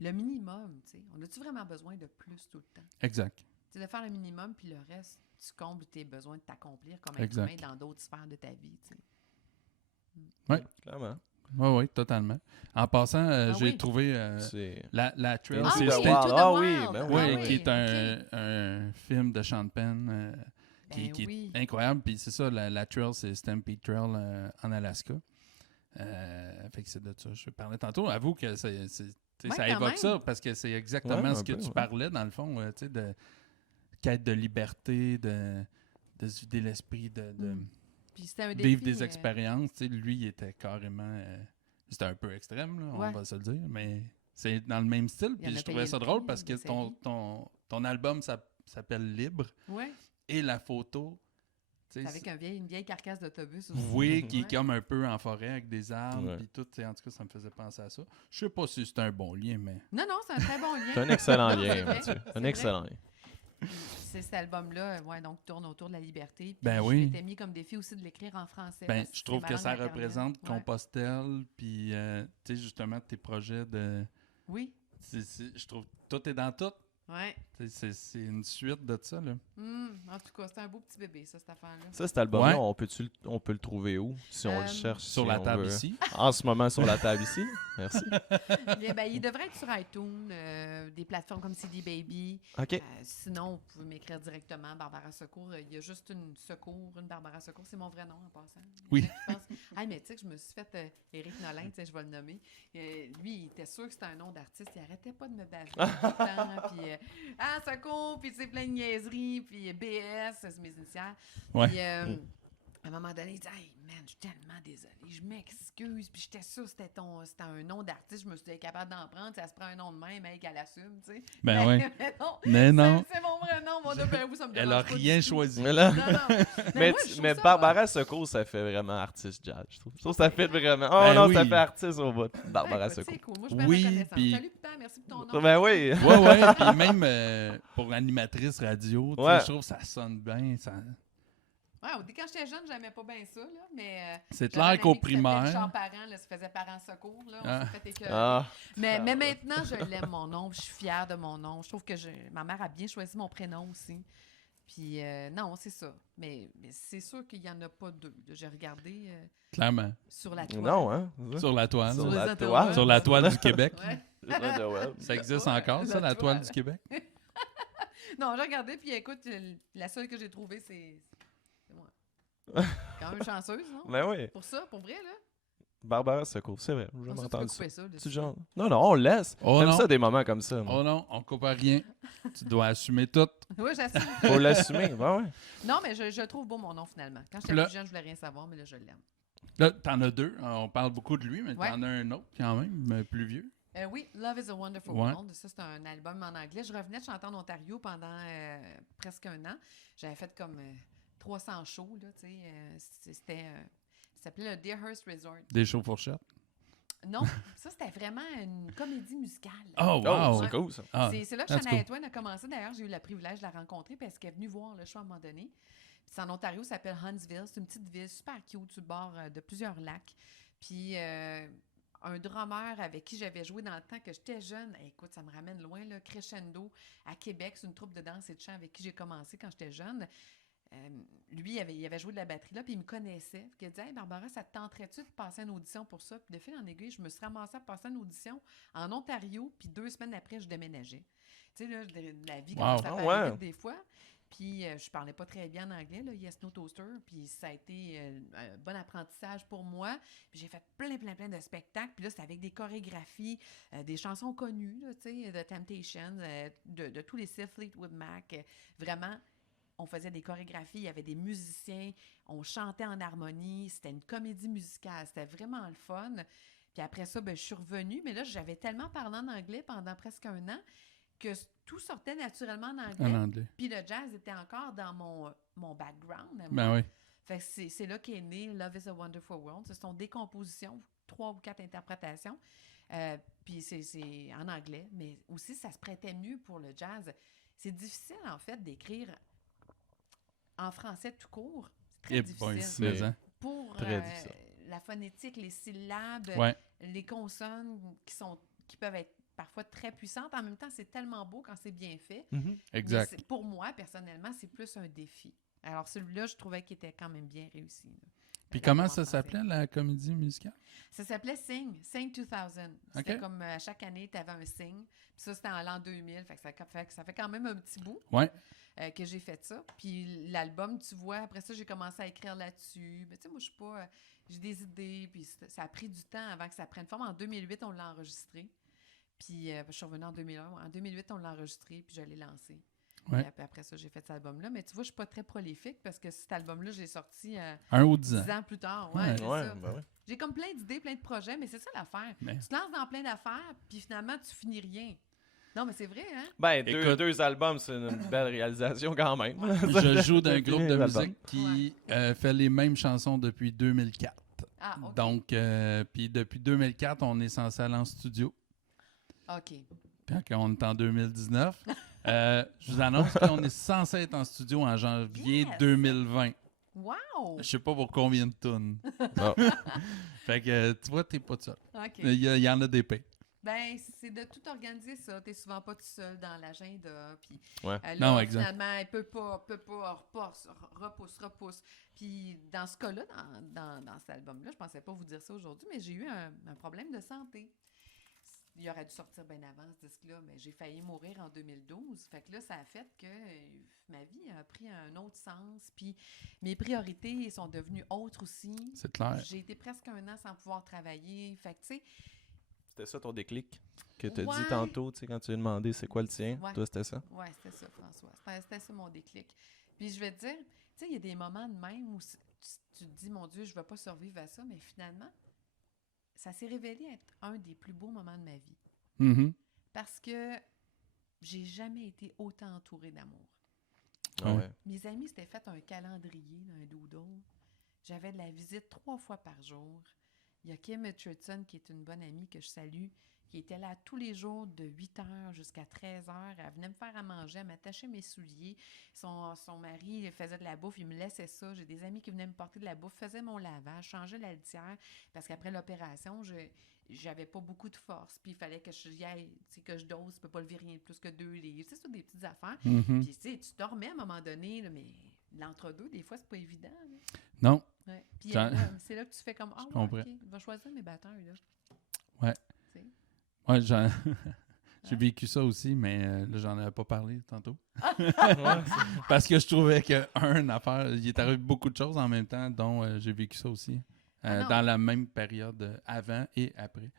le minimum, tu sais. On a-tu vraiment besoin de plus tout le temps? Exact. Tu sais, de faire le minimum, puis le reste, tu combles tes besoins de t'accomplir comme être Exact. humain dans d'autres sphères de ta vie, tu sais. Clairement. Oui, totalement. En passant, j'ai oui. trouvé C'est... la Trail, Into c'est the oui, State- Wild. Into the Ah oui, Wild. ben Oui, oui. qui est ok. un film de Sean Penn qui Ben oui. est incroyable. Puis c'est ça, la trail, c'est Stampede Trail en Alaska. Fait que c'est de ça. Je parlais tantôt. Avoue que tu sais, Ouais, ça quand évoque même. ça parce que c'est exactement Ouais, ce un que peu, tu ouais. parlais, dans le fond, tu sais, de quête de liberté, de se vider l'esprit, de Puis c'était un vivre défi, des expériences. Tu sais, lui, il était carrément... c'était un peu extrême, là, Ouais. on va se le dire, mais c'est dans le même style. Il en Puis a je trouvais payé ça le drôle prix, parce que de sa vie. ton album s'appelle Libre Ouais. et la photo, tu C'est sais, avec une vieille carcasse d'autobus aussi. oui, qui est Ouais. comme un peu en forêt avec des arbres, Ouais. puis tout. Tu sais, en tout cas, ça me faisait penser à ça. Je sais pas si c'est un bon lien, mais... Non, non, c'est un très bon lien. C'est un excellent Non, c'est lien, vrai, Mathieu. c'est Un vrai. excellent lien. C'est cet album-là, ouais, donc tourne autour de la liberté. Puis Ben je oui. m'étais mis comme défi aussi de l'écrire en français. Ben, parce je trouve c'est que ma ça langue maternelle. représente Ouais. Compostelle, puis, tu sais, justement, tes projets de... Oui, je trouve tout est dans tout. ouais. Tu sais, c'est une suite de ça, là. En tout cas, c'est un beau petit bébé, ça, cette affaire-là. Ça, cet album-là, Ouais. on peut le trouver où? Si on le cherche. Sur si la on table veut. ici. En ce moment, sur la table ici. Merci. Bien, ben, il devrait être sur iTunes, des plateformes comme CD Baby. OK. Sinon, vous pouvez m'écrire directement, Barbara Secours. Il y a juste une Barbara Secours. C'est mon vrai nom en passant. Oui. Il y en a qui pensent, ah, mais tu sais que je me suis fait Éric Nolin, tu sais, je vais le nommer. Lui, il était sûr que c'était un nom d'artiste. Il arrêtait pas de me baver tout le temps. Puis, Secours, puis c'est plein de niaiseries. Puis BS, c'est mes initiales. Ouais. Puis, à un moment donné, il dit, hey, man, je suis tellement désolée, je m'excuse. Puis j'étais sûre que c'était un nom d'artiste, je me suis dit, capable d'en prendre, ça se prend un nom de même, mec, elle assume, tu sais. Ben oui. Mais non, Mais non, c'est mon vrai nom, mon ben vous, ça me elle dérange a pas rien du tout. choisi. Mais là, Non, non. mais, moi, je trouve mais ça- Barbara Secours, ça fait vraiment artiste jazz, je trouve. Je trouve que ça fait vraiment. Oh Ben non, oui. ça fait artiste au bout. Ben, Barbara écoute, Secours. c'est cool. Moi, je suis bien Oui, reconnaissante. puis- Salut, putain, merci pour ton nom. Ben oui. Ouais, puis même pour animatrice radio, tu sais, Ouais. je trouve que ça sonne bien. Ouais, quand j'étais jeune, j'aimais pas bien ça, là, mais... C'est j'avais un clair qu'au ami qui s'appelait Richard primaire... Parent, là, ça faisait Parents Secours, là, on Ah. s'est fait écœurer. Ah. Mais ouais. maintenant, je l'aime, mon nom. Je suis fière de mon nom. Je trouve que ma mère a bien choisi mon prénom aussi. Puis, non, c'est ça. Mais c'est sûr qu'il n'y en a pas deux. là. J'ai regardé Clairement. sur la toile. Non, hein? Sur la toile. Sur les la interwebs. toile. Sur la toile du Québec. Ouais. Sur le web. Ça existe Ouais, encore, ça, la toile du Québec? Non, j'ai regardé, puis écoute, la seule que j'ai trouvée, c'est moi. Quand même chanceuse, non? Ben oui. Pour ça, pour vrai, là. Barbara Secours, c'est vrai. J'ai Comme jamais ça, tu peux entendu ça. couper ça. là, Tu si genre. tu Non, non, on le laisse. Oh J'aime non. ça des moments comme ça. moi. Oh non, on coupe à rien. Tu dois assumer tout. veux. Oui, j'assume. Faut l'assumer. Ben ouais. Non, mais je trouve beau mon nom, finalement. Quand j'étais Là- plus jeune, je voulais rien savoir, mais là, je l'aime. Là, t'en as deux. On parle beaucoup de lui, mais Ouais. t'en as un autre quand même, mais plus vieux. Oui, Love is a Wonderful Ouais. World. Ça, c'est un album en anglais. Je revenais de chanter en Ontario pendant presque un an. J'avais fait comme 300 shows, là, tu sais. Ça s'appelait le Deerhurst Resort. Des shows fourchettes. Non, ça, c'était vraiment une comédie musicale. Oh, Oh, wow! c'est cool ça. Ah, C'est là que that's Shania cool. Twain a commencé. D'ailleurs, j'ai eu le privilège de la rencontrer parce qu'elle est venue voir le show à un moment donné. Puis c'est en Ontario, ça s'appelle Huntsville. C'est une petite ville super cute sur le bord de plusieurs lacs. Puis un drummer avec qui j'avais joué dans le temps que j'étais jeune. Écoute, ça me ramène loin, là, Crescendo, à Québec. C'est une troupe de danse et de chant avec qui j'ai commencé quand j'étais jeune. Lui, il avait joué de la batterie là, puis il me connaissait. Puis il a dit, hey, Barbara, ça te tenterait-tu de passer une audition pour ça? Puis de fil en aiguille, je me suis ramassée à passer une audition en Ontario, puis 2 semaines après, je déménageais. Tu sais, là, la vie, comment Wow. ça Ah peut ouais. aller vite des fois. Puis je parlais pas très bien en anglais, là, Yes No Toaster, puis ça a été un bon apprentissage pour moi. Puis j'ai fait plein de spectacles, puis là, c'était avec des chorégraphies, des chansons connues, là, tu sais, de Temptations, de tous les styles Fleetwood Mac. Vraiment, on faisait des chorégraphies, il y avait des musiciens, on chantait en harmonie, c'était une comédie musicale, c'était vraiment le fun. Puis après ça, ben, je suis revenue, mais là, j'avais tellement parlé en anglais pendant presque un an que tout sortait naturellement en anglais. En anglais. Puis le jazz était encore dans mon background. à moi. Ben oui. Fait que c'est là qu'est né Love is a Wonderful World. Ce sont des compositions, 3 ou 4 interprétations. Puis c'est en anglais, mais aussi ça se prêtait mieux pour le jazz. C'est difficile, en fait, d'écrire en français tout court. C'est très difficile. Mais, hein. Pour Très difficile. la phonétique, les syllabes, Ouais. les consonnes qui peuvent être parfois très puissantes. En même temps, c'est tellement beau quand c'est bien fait. Exact. Mais pour moi, personnellement, c'est plus un défi. Alors, celui-là, je trouvais qu'il était quand même bien réussi. Là. Puis La comment voix ça en français. s'appelait, la comédie musicale? Ça s'appelait Sing 2000. C'était OK. comme à chaque année, tu avais un Sing. Puis ça, c'était en l'an 2000. Fait que ça fait quand même un petit bout Ouais. que j'ai fait ça. Puis l'album, tu vois, après ça, j'ai commencé à écrire là-dessus. Mais tu sais, moi, je suis pas... j'ai des idées, puis ça a pris du temps avant que ça prenne forme. En 2008, on l'a enregistré. Puis je suis revenue en 2001. En 2008, on l'a enregistré, puis je l'ai lancé. Ouais. Puis après ça, j'ai fait cet album-là. Mais tu vois, je suis pas très prolifique parce que cet album-là, je l'ai sorti 1 ou 10 10 ans. ans plus tard. Ouais. Ouais, c'est ça. Ben ouais. J'ai comme plein d'idées, plein de projets, mais c'est ça l'affaire. Mais- Tu te lances dans plein d'affaires, puis finalement, tu finis rien. Non, mais c'est vrai, hein? Ben, Écoute. deux albums, c'est une belle réalisation quand même. Je joue d'un groupe de Album. musique qui fait les mêmes chansons depuis 2004. Ah, OK. Donc, puis depuis 2004, on est censé aller en studio. OK. Puis quand on est en 2019, je vous annonce qu'on est censé être en studio en janvier Yes! 2020. Wow! Je sais pas pour combien de tonnes. Ah. Fait que, tu vois, t'es pas tout seul. OK. Il y en a des payes. Ben, c'est de tout organiser ça. T'es souvent pas tout seul dans l'agenda. Puis Ouais. là, Non, exact. finalement, elle peut pas, repousse. Puis dans ce cas-là, dans cet album-là, je pensais pas vous dire ça aujourd'hui, mais j'ai eu un problème de santé. Il aurait dû sortir bien avant ce disque-là, mais j'ai failli mourir en 2012. Fait que là, ça a fait que ma vie a pris un autre sens. Puis mes priorités sont devenues autres aussi. C'est clair. J'ai été presque 1 an sans pouvoir travailler. Fait que, tu sais, C'était ça ton déclic que tu as Ouais. dit tantôt, tu sais, quand tu as demandé c'est quoi le tien. Ouais. Toi, c'était ça. ouais, c'était ça, François. C'était ça mon déclic. Puis je vais te dire, tu sais, il y a des moments de même où tu te dis, mon Dieu, je ne vais pas survivre à ça, mais finalement, ça s'est révélé être un des plus beaux moments de ma vie. Mhm. Parce que j'ai jamais été autant entourée d'amour. Ah Ouais. ouais. Mes amis s'étaient fait un calendrier, un doodle. J'avais de la visite 3 fois par jour. Il y a Kim Richardson, qui est une bonne amie que je salue, qui était là tous les jours de 8h jusqu'à 13h. Elle venait me faire à manger, elle m'attachait mes souliers. Son mari faisait de la bouffe, il me laissait ça. J'ai des amis qui venaient me porter de la bouffe, faisaient mon lavage, changeaient la litière, parce qu'après l'opération, j'avais pas beaucoup de force. Puis il fallait que j'y aille, tu sais, que je dose, je peux pas lever rien de plus que 2 livres. C'est ça, des petites affaires. Mhm. Puis, tu sais, tu dormais à un moment donné, là, mais l'entre-deux, des fois, c'est pas évident. Là. Non. Ouais. Puis, Ça- c'est là que tu fais comme, ah, ouais, comprends. OK, je vais choisir mes batteurs, là. Ouais. Tu sais. Ouais, j'ai vécu ça aussi, mais là, j'en avais pas parlé tantôt. Ouais, Parce que je trouvais qu'une affaire, il est arrivé beaucoup de choses en même temps, dont j'ai vécu ça aussi. Ah non. Dans la même période, avant et après.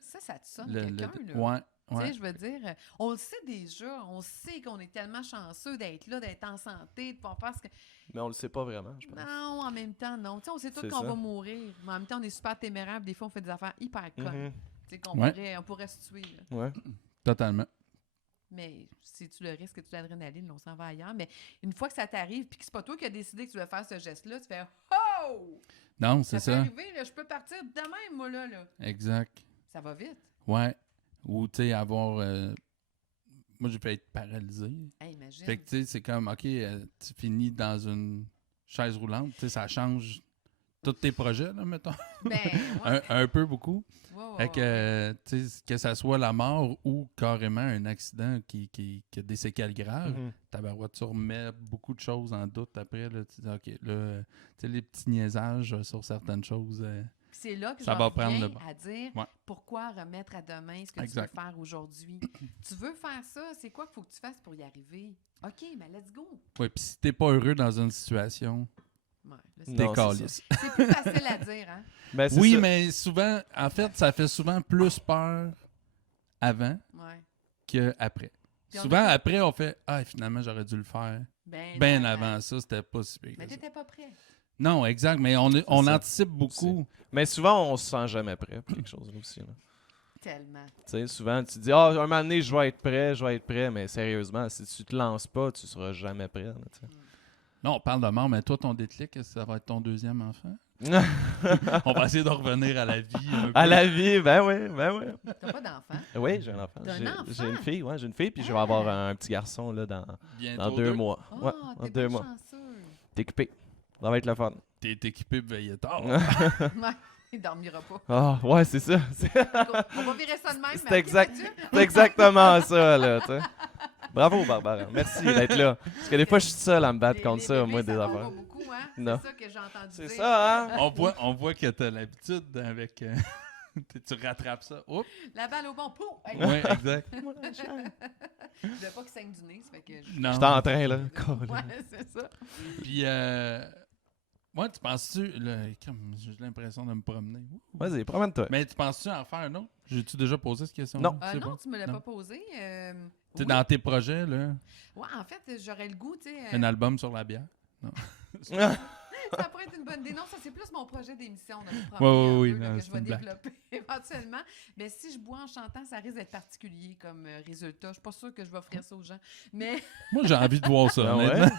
Ça te sonne quelqu'un, là. Ouais, Tu ouais. sais, je veux dire, on le sait déjà, on sait qu'on est tellement chanceux d'être là, d'être en santé, de pouvoir faire ce que... Mais on le sait pas vraiment, je pense. Non, en même temps, non. Tu sais, on sait tous C'est qu'on ça. va mourir, mais en même temps, on est super téméraire, puis des fois, on fait des affaires hyper connes. Mhm. Tu sais, qu'on Ouais. on pourrait se tuer, là. Ouais. Totalement. Mais c'est-tu le risque, c'est-tu l'adrénaline, on s'en va ailleurs. Mais une fois que ça t'arrive, puis que c'est pas toi qui as décidé que tu veux faire ce geste-là, tu fais « Oh! Non, c'est Ça peut ça. arriver, là, je peux partir de même, moi, là. Exact. Ça va vite. Ouais. Ou, tu sais, avoir... moi, j'ai fait être paralysé. Hey, imagine. Fait que, tu sais, c'est comme, OK, tu finis dans une chaise roulante. Tu sais, ça change tous tes projets, là, mettons. Ben, ouais. un peu, beaucoup. Ouais, Fait que, tu sais, que ça soit la mort ou carrément un accident qui a des séquelles graves, Mhm. tabarouette, tu remets beaucoup de choses en doute après. Là, tu dis, OK, là, tu sais, les petits niaisages sur certaines choses. Puis c'est là que Ça j'en va prendre reviens le bord. à dire Ouais. pourquoi remettre à demain ce que Exact. tu veux faire aujourd'hui. Tu veux faire ça, c'est quoi qu'il faut que tu fasses pour y arriver? OK, mais let's go. Ouais, puis si t'es pas heureux dans une situation, Ouais, là, c'est- Non, t'es c'est calisse. c'est plus facile à dire, hein? Ben, c'est Oui, ça. mais souvent, en fait, ça fait souvent plus peur avant Ouais. qu'après. Puis on Souvent, a- après, on fait « Ah, finalement, j'aurais dû le faire. Ben, Ben non, avant ça, c'était pas si pire Mais que ça. t'étais pas prêt. Non, exact, mais on ça. anticipe beaucoup. Mais souvent, on se sent jamais prêt pour quelque chose là aussi. Là. Tellement. Tu sais, souvent, tu te dis, un moment donné, je vais être prêt, mais sérieusement, si tu te lances pas, tu seras jamais prêt. Là, tu sais. Là, on parle de mort, mais toi, ton déclic, est-ce que ça va être ton deuxième enfant? On va essayer de revenir à la vie un peu. À la vie, ben oui, ben oui. T'as pas d'enfant? Oui, j'ai un enfant. T'as un J'ai enfant? une fille, ouais, j'ai une fille, puis je vais Ah! avoir un petit garçon là, dans Bientôt 2 mois. Oh, Ouais, dans t'es 2 bien mois. chanceux. T'es équipé. Ça va être le fun. T'es équipé pour veiller tard. Ouais, il dormira pas. Ah, ouais, c'est ça. On va virer ça de même. C'est mais ok, exact. Mathieu? C'est exactement ça, là, tu sais. Bravo, Barbara. Merci d'être là. Parce que des fois, je suis seul à me battre contre Les ça, bébés, moi, des ça affaires. va pas beaucoup, hein? Non. C'est ça que j'ai entendu C'est dire. ça, hein? On voit que t'as l'habitude avec... tu rattrapes ça. Oups! La balle au bon pot. Hey, Oui, exact. Je veux pas qu'il saigne du nez, ça fait que Non. J'étais en train, là. Ouais, c'est ça. Puis, moi, tu penses-tu... Comme j'ai l'impression de me promener. Vas-y, promène-toi. Mais tu penses-tu en faire un autre? J'ai-tu déjà posé cette question? Non. Non, tu me l'as Non. pas posé. Tu sais, Oui. dans tes projets, là, Ouais, en fait, j'aurais le goût, tu sais. un album sur la bière? Non. Ça pourrait être une bonne idée. Non, ça, c'est plus mon projet d'émission de me promener Ouais, un oui, peu, là, non, que c'est je vais une blague. développer éventuellement. Mais si je bois en chantant, ça risque d'être particulier comme résultat. Je suis pas sûre que je vais offrir ça aux gens. Mais, Moi, j'ai envie de voir ça, Ah ouais? honnêtement.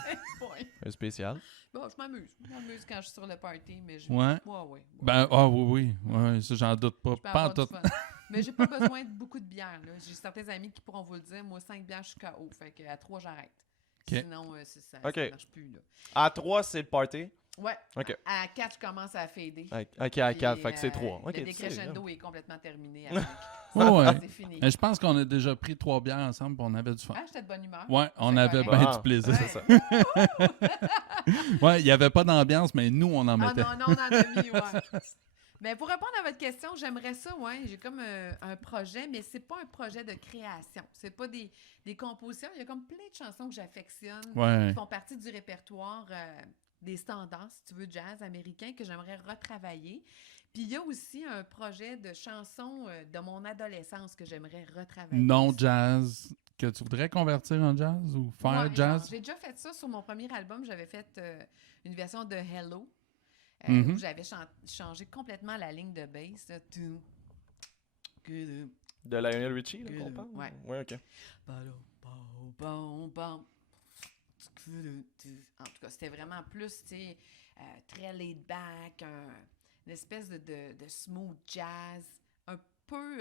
ouais. Un spécial. Bon, je m'amuse. Je m'amuse quand je suis sur le party, mais je... Ouais. Ouais. Ben, oui. Ouais, ça, j'en doute pas. Je peux Pas en avoir du tout. fun. Mais j'ai pas besoin de beaucoup de bière. Là. J'ai certains amis qui pourront vous le dire. Moi, 5 bières, je suis KO. Fait qu'à 3, j'arrête. Ok. Sinon, ça Ok. marche plus. Là. À 3, c'est le party. Ouais. Ok. À 4, je commence à fader. Ok, à Puis, 4, fait que c'est 3. Ok, le tu sais, décrescendo est complètement terminé. À 5. Ouais. C'est fini. Mais je pense qu'on a déjà pris 3 bières ensemble et on avait du fun. Ah, j'étais de bonne humeur. Ouais, on C'est avait correct. bien Bon. du plaisir. Ouais. C'est ça. Ouais, il n'y avait pas d'ambiance, mais nous, on en Ah mettait. non, on en a mis, ouais. Mais pour répondre à votre question, j'aimerais ça, ouais. J'ai comme un projet, mais c'est pas un projet de création. C'est pas des compositions. Il y a comme plein de chansons que j'affectionne, Ouais. qui font partie du répertoire des standards, si tu veux, jazz américain, que j'aimerais retravailler. Puis il y a aussi un projet de chansons de mon adolescence que j'aimerais retravailler. Non aussi. jazz, que tu voudrais convertir en jazz ou faire Ouais, jazz? j'ai déjà fait ça sur mon premier album. J'avais fait une version de Hello, Mhm. où j'avais changé complètement la ligne de bass. Là. De Lionel Richie, là, qu'on parle? Ouais. Ouais, ok. En tout cas, c'était vraiment plus, tu sais, très laid back, une espèce de smooth jazz, un peu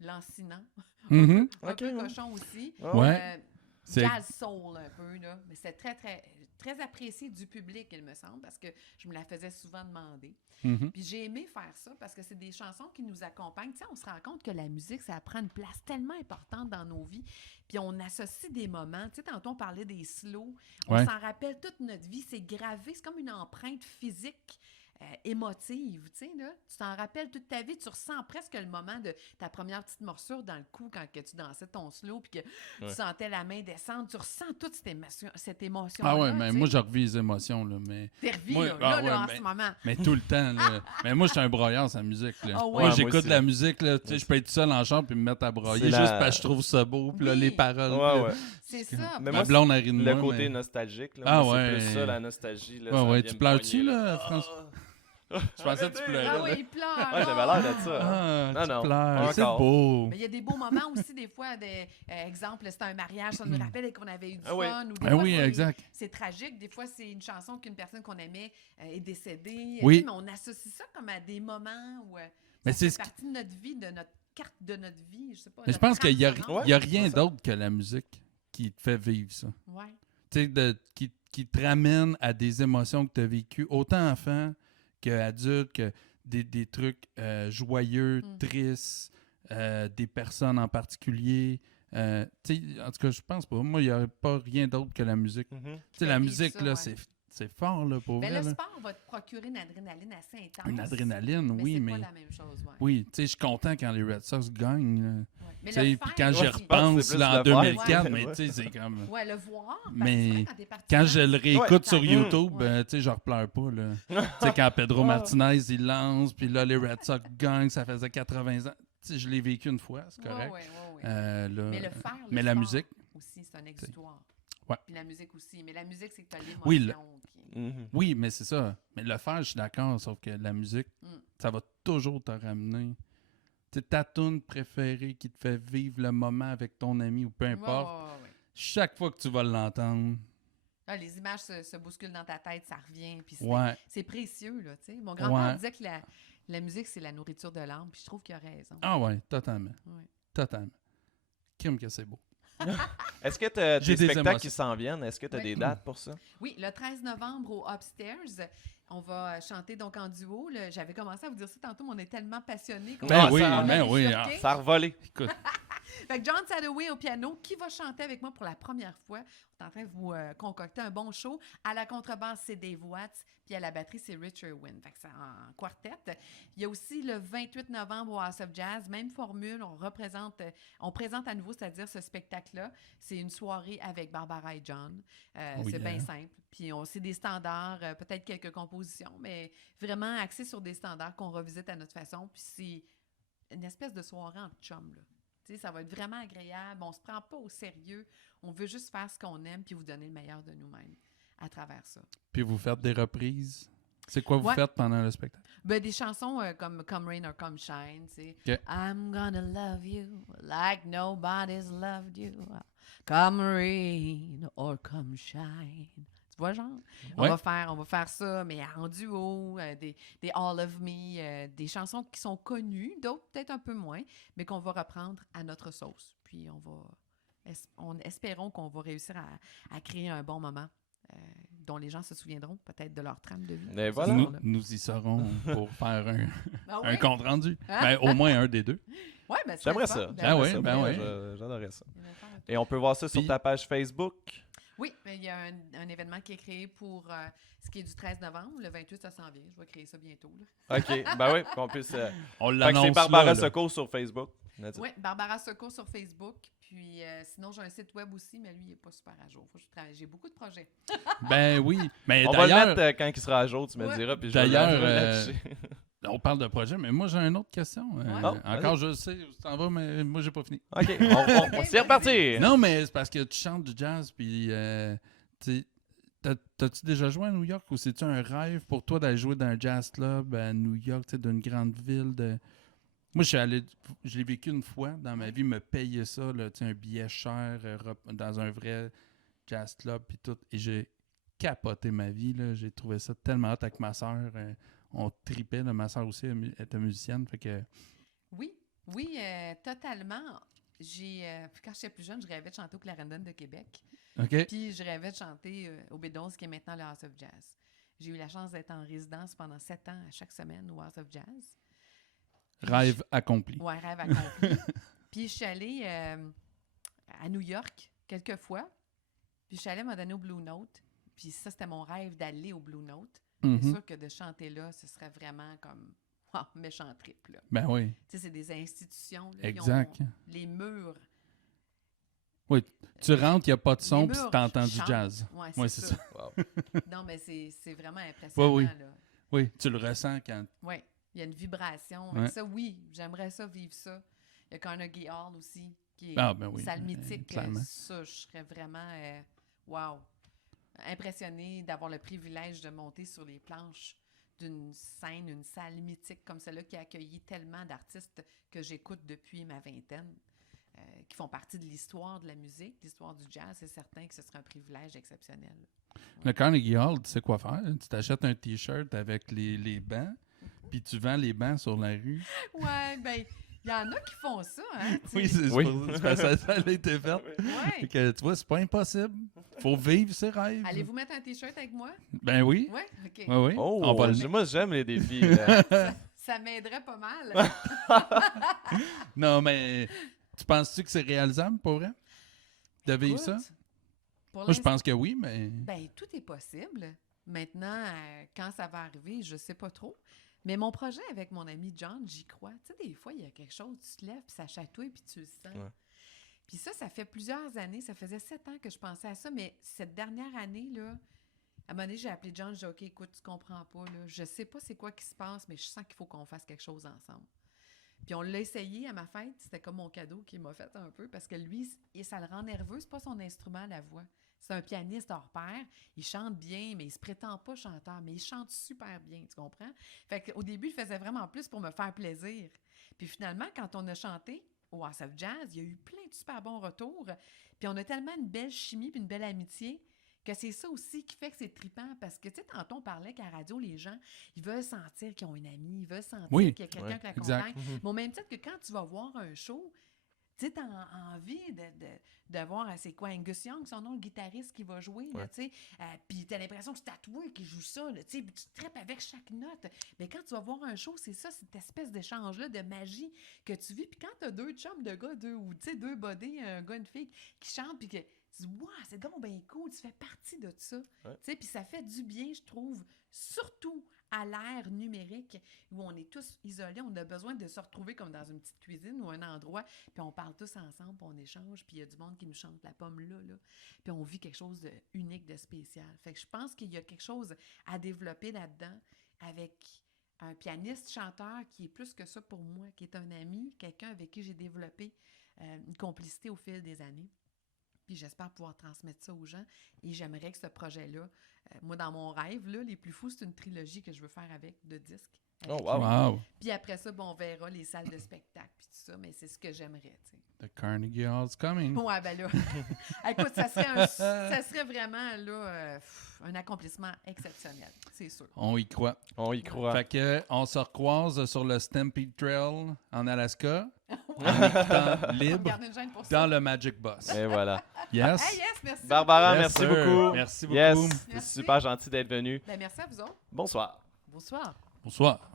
lancinant, Mhm. un Ok, peu ouais. cochon aussi. Ouais. C'est- Jazz soul un peu, là. Mais c'est très, très, très apprécié du public, il me semble, parce que je me la faisais souvent demander. Mhm. Puis j'ai aimé faire ça parce que c'est des chansons qui nous accompagnent. Tu sais, on se rend compte que la musique, ça prend une place tellement importante dans nos vies. Puis on associe des moments. Tu sais, tantôt, on parlait des slows. On Ouais. s'en rappelle toute notre vie. C'est gravé. C'est comme une empreinte physique. Émotive, tu sais, là. Tu t'en rappelles toute ta vie, tu ressens presque le moment de ta première petite morsure dans le cou quand que tu dansais ton slow puis que tu sentais la main descendre, tu ressens toute cette émotion-là. Ah ouais, mais tu sais. moi, je revis les émotions, là, mais... T'es revis, moi- là, ah ouais, en mais- ce moment. Mais tout le temps, là. Mais moi, je suis un broyeur sur la musique, là. Ah ouais? Moi, Ouais, j'écoute moi aussi. de la musique, là. Tu sais, je peux être seul en chambre puis me mettre à broyer C'est juste la- parce que je trouve ça beau. Puis là, Oui. les paroles. Ouais, puis- ouais. C'est ça. Mais Ma moi, blonde arrive de Le moi, côté mais- nostalgique, là. Ah moi, ouais. C'est plus ça, la nostalgie. Là, Ouais, ça ouais. vient Tu me pleures-tu, pogner, là, François? Je pensais que tu pleurais. Ah là. oui, il pleure. Ouais, j'avais l'air de ça. Ah, Non, tu non, pleures. C'est encore. beau. Mais il y a des beaux moments aussi, des fois, exemple, c'était un mariage, ça nous rappelle qu'on avait eu du Ah oui. fun. Ou des Ben fois, oui, exact. c'est tragique. Des fois, c'est une chanson qu'une personne qu'on aimait est décédée. Oui. Tu sais, mais on associe ça comme à des moments où Mais ça c'est fait ce qui- partie de notre vie, de notre carte de notre vie. Je sais pas. Mais je notre pense qu'il n'y a, trame sonore. il y a Ouais, rien c'est ça. d'autre que la musique qui te fait vivre ça. Ouais. Tu sais, qui te ramène à des émotions que tu as vécues, autant enfant qu'adulte, que des trucs joyeux, Mm. tristes, des personnes en particulier. Tu sais, en tout cas, je pense pas. Moi, il n'y a pas rien d'autre que la musique. Tu Mhm. sais, la vivre musique, ça, là, ouais. c'est fort, là, pour Ben, vrai. le là. sport va te procurer une adrénaline assez intense. Une adrénaline, oui, c'est mais... pas la même chose, ouais. Oui, tu sais, je suis content quand les Red Sox gagnent. là. Ouais. Mais Tu sais, le puis faire quand j'y aussi. repense, C'est là, en plus le faire. 2004, Ouais. mais tu sais, c'est comme... Ouais, le voir. parce que Mais c'est vrai, quand t'es parti Quand là, je le réécoute Ouais. sur Mm. YouTube, Ouais. tu sais, je repleure pas, là. Tu sais, quand Pedro Ouais. Martinez, il lance, puis là, les Red Sox gagnent, ça faisait 80 ans. Tu sais, je l'ai vécu une fois, c'est Ouais, correct. ouais, ouais, ouais. Là, Mais le faire, le mais la sport musique, aussi, c'est un exutoire. Ouais. Puis la musique aussi. Mais la musique, c'est que tu as l'émotion. Oui, le- qui- Mhm. oui, mais c'est ça. Mais le faire, je suis d'accord, sauf que la musique, Mm. ça va toujours te ramener. Tu sais, ta tune préférée qui te fait vivre le moment avec ton ami ou peu Ouais, importe, ouais, ouais, ouais. chaque fois que tu vas l'entendre, Ah, les images se bousculent dans ta tête, ça revient, puis Ouais. c'est précieux, là, tu sais. Mon grand-père Ouais. disait que la musique, c'est la nourriture de l'âme, puis je trouve qu'il a raison. Ah ouais, totalement. Ouais. Totalement. Crime que c'est beau. Est-ce que tu as J'ai des des spectacles émotions. qui s'en viennent? Est-ce que tu as Oui. des dates pour ça? Oui, le 13 novembre au Upstairs, on va chanter donc en duo. J'avais commencé à vous dire ça tantôt, mais on est tellement passionnés qu'on Ben Ah, oui, ça- on a ben oui. bifurqué. Ça a revolé. Écoute, Fait que John Sadoway au piano, qui va chanter avec moi pour la première fois. On est en train de vous concocter un bon show. À la contrebasse, c'est Dave Watts, puis à la batterie, c'est Richard Wynn. Fait que c'est en quartet. Il y a aussi le 28 novembre au House of Jazz, même formule, on présente à nouveau, c'est-à-dire ce spectacle-là. C'est une soirée avec Barbara et John. Oui, c'est bien hein. simple. Puis c'est des standards, peut-être quelques compositions, mais vraiment axé sur des standards qu'on revisite à notre façon. Puis c'est une espèce de soirée en chum, là. Tu sais, ça va être vraiment agréable. On se prend pas au sérieux. On veut juste faire ce qu'on aime puis vous donner le meilleur de nous-mêmes à travers ça. puis vous faites des reprises. C'est quoi vous Ouais. faites pendant le spectacle? Ben, des chansons comme Come Rain or Come Shine, tu sais. Ok. I'm gonna love you like nobody's loved you. Come rain or come shine. Tu vois, genre? Ouais. On va faire ça, mais en duo, des All of Me, des chansons qui sont connues, d'autres peut-être un peu moins, mais qu'on va reprendre à notre sauce. Puis espérons qu'on va réussir à créer un bon moment dont les gens se souviendront peut-être de leur trame de vie. Mais voilà. Nous y serons pour faire Ah un oui? compte rendu. Hein? Ben, au moins un des deux. Ouais, ben, c'est J'aimerais le ça. fun. Ah ouais, ça. ben ouais. J'adorais ça. Il va faire un Et on peut voir ça sur Puis- ta page Facebook. Oui, mais il y a un événement qui est créé pour ce qui est du 13 novembre. Le 28, ça s'en vient. Je vais créer ça bientôt. Là. OK. Ben oui, qu'on puisse. On Fait que l'annonce c'est Barbara là. Secours sur Facebook. Nadine. Oui, Barbara Secours sur Facebook. Puis sinon, j'ai un site web aussi, mais lui, il n'est pas super à jour. Faut que je travaille. J'ai beaucoup de projets. Ben oui. Mais On va le d'ailleurs, mettre quand il sera à jour, tu me Ouais. diras. Puis je D'ailleurs, vais l'afficher. on parle de projet, mais moi j'ai une autre question. Ouais. Oh, Encore, je sais où tu t'en vas, mais moi j'ai pas fini. OK, c'est reparti. Non, mais c'est parce que tu chantes du jazz, puis tu sais, t'as-tu déjà joué à New York ou c'est-tu un rêve pour toi d'aller jouer dans un jazz club à New York, tu sais, d'une grande ville? Moi, je l'ai vécu une fois dans ma vie, me payer ça, là, tu sais, un billet cher dans un vrai jazz club, puis tout. Et j'ai capoté ma vie, là. J'ai trouvé ça tellement hot avec ma soeur. On tripait, là. Ma soeur aussi était musicienne, fait que... Oui, totalement. Quand j'étais plus jeune, je rêvais de chanter au Clarendon de Québec. OK? Puis je rêvais de chanter au B11, qui est maintenant le House of Jazz. J'ai eu la chance d'être en résidence pendant 7 ans à chaque semaine au House of Jazz. Rêve accompli. Ouais, rêve accompli. Puis je suis allée à New York quelques fois. Puis je suis allée à un moment donné au Blue Note. Puis ça, c'était mon rêve d'aller au Blue Note. C'est Mhm. sûr que de chanter là, ce serait vraiment comme méchant trip, là. Ben oui, Tu sais, c'est des institutions. Là, exact. Les murs. Tu rentres, il n'y a pas de son, les puis murs tu entends du chantent. jazz. Ouais, Ouais, c'est c'est ça. Wow. Non, mais c'est vraiment impressionnant, oui. là. Oui, tu le ressens quand... Oui, il y a une vibration. Ouais. Ça, oui, j'aimerais ça, vivre ça. Il y a Carnegie Hall aussi, qui est Ah, ben oui, une salle mythique. clairement. Ça, je serais vraiment, wow, impressionnée d'avoir le privilège de monter sur les planches d'une scène, une salle mythique comme celle-là qui a accueilli tellement d'artistes que j'écoute depuis ma vingtaine, qui font partie de l'histoire de la musique, l'histoire du jazz. C'est certain que ce serait un privilège exceptionnel. Le Carnegie Hall, tu sais quoi faire? Tu t'achètes un T-shirt avec les bancs, puis tu vends les bancs sur la rue. Ouais, ben, il y en a qui font ça, hein? tu sais. Oui, c'est Oui. c'est parce que ça a été fait. Ouais. Fait que, tu vois, c'est pas impossible. Faut vivre ses rêves. Allez-vous mettre un T-shirt avec moi? Ben oui. Oui? OK. Oui, oui. Oh, On va le- moi j'aime les défis. là. Ça m'aiderait pas mal. Non, mais tu penses-tu que c'est réalisable pour vrai? De vivre ça? Écoute, pour Moi, je l'instant, pense que oui, mais... ben, tout est possible. Maintenant, quand ça va arriver, je sais pas trop. Mais mon projet avec mon ami John, j'y crois. Tu sais, des fois, il y a quelque chose, tu te lèves, puis ça chatouille, puis tu le sens. Ouais. Puis ça fait plusieurs années, ça faisait 7 ans que je pensais à ça, mais cette dernière année, là, à un moment donné, j'ai appelé John, j'ai dit, OK, écoute, tu comprends pas, là, je sais pas c'est quoi qui se passe, mais je sens qu'il faut qu'on fasse quelque chose ensemble. Puis on l'a essayé à ma fête, c'était comme mon cadeau qu'il m'a fait un peu, parce que lui, ça le rend nerveux, c'est pas son instrument, la voix. C'est un pianiste hors pair, il chante bien, mais il se prétend pas chanteur, mais il chante super bien, tu comprends? Fait qu'au début, il faisait vraiment plus pour me faire plaisir. Puis finalement, quand on a chanté au House of Jazz, il y a eu plein de super bons retours, puis on a tellement une belle chimie puis une belle amitié que c'est ça aussi qui fait que c'est trippant. Parce que, tu sais, tantôt, on parlait qu'à la radio, les gens, ils veulent sentir qu'ils ont une amie, ils veulent sentir Oui. qu'il y a quelqu'un Ouais. qui Exact. l'accompagne. Mais au même titre que quand tu vas voir un show, tu sais, t'as envie de voir, c'est quoi, Angus Young, son nom, le guitariste qui va jouer, là, Ouais. tu sais. Puis t'as l'impression que c'est tatoué qui joue ça, là, tu sais, puis tu tripes avec chaque note. Mais quand tu vas voir un show, c'est ça, cette espèce d'échange-là de magie que tu vis. Puis quand t'as deux chums de gars, ou tu sais, deux buddies, un gars, une fille, qui chantent, puis que tu dis, waouh, c'est donc bien cool, tu fais partie de ça. Ouais. Tu sais, puis ça fait du bien, je trouve, surtout à l'ère numérique où on est tous isolés, on a besoin de se retrouver comme dans une petite cuisine ou un endroit, puis on parle tous ensemble, puis on échange, puis il y a du monde qui nous chante la pomme là, puis on vit quelque chose de unique, de spécial. Fait que je pense qu'il y a quelque chose à développer là-dedans avec un pianiste, chanteur qui est plus que ça pour moi, qui est un ami, quelqu'un avec qui j'ai développé une complicité au fil des années. Puis j'espère pouvoir transmettre ça aux gens. Et j'aimerais que ce projet-là, moi, dans mon rêve, là, Les Plus Fous, c'est une trilogie que je veux faire avec de disques. Oh, avec wow. lui. Wow. Puis après ça, bon, on verra les salles de spectacle, puis tout ça, mais c'est ce que j'aimerais, tu sais. The Carnegie Hall's coming. Ouais, ben là, écoute, ça serait vraiment, là, un accomplissement exceptionnel, c'est sûr. On y croit. On y croit. Fait que on se recroise sur le Stampede Trail en Alaska, en écoutant libre, Garde une gêne pour ça. dans le Magic Bus. Et voilà. Yes. Hey, yes, merci. Barbara, Yes, merci sir. beaucoup. Merci beaucoup. Yes, c'est Merci. super gentil d'être venu. Ben, merci à vous autres. Bonsoir. Bonsoir. Bonsoir.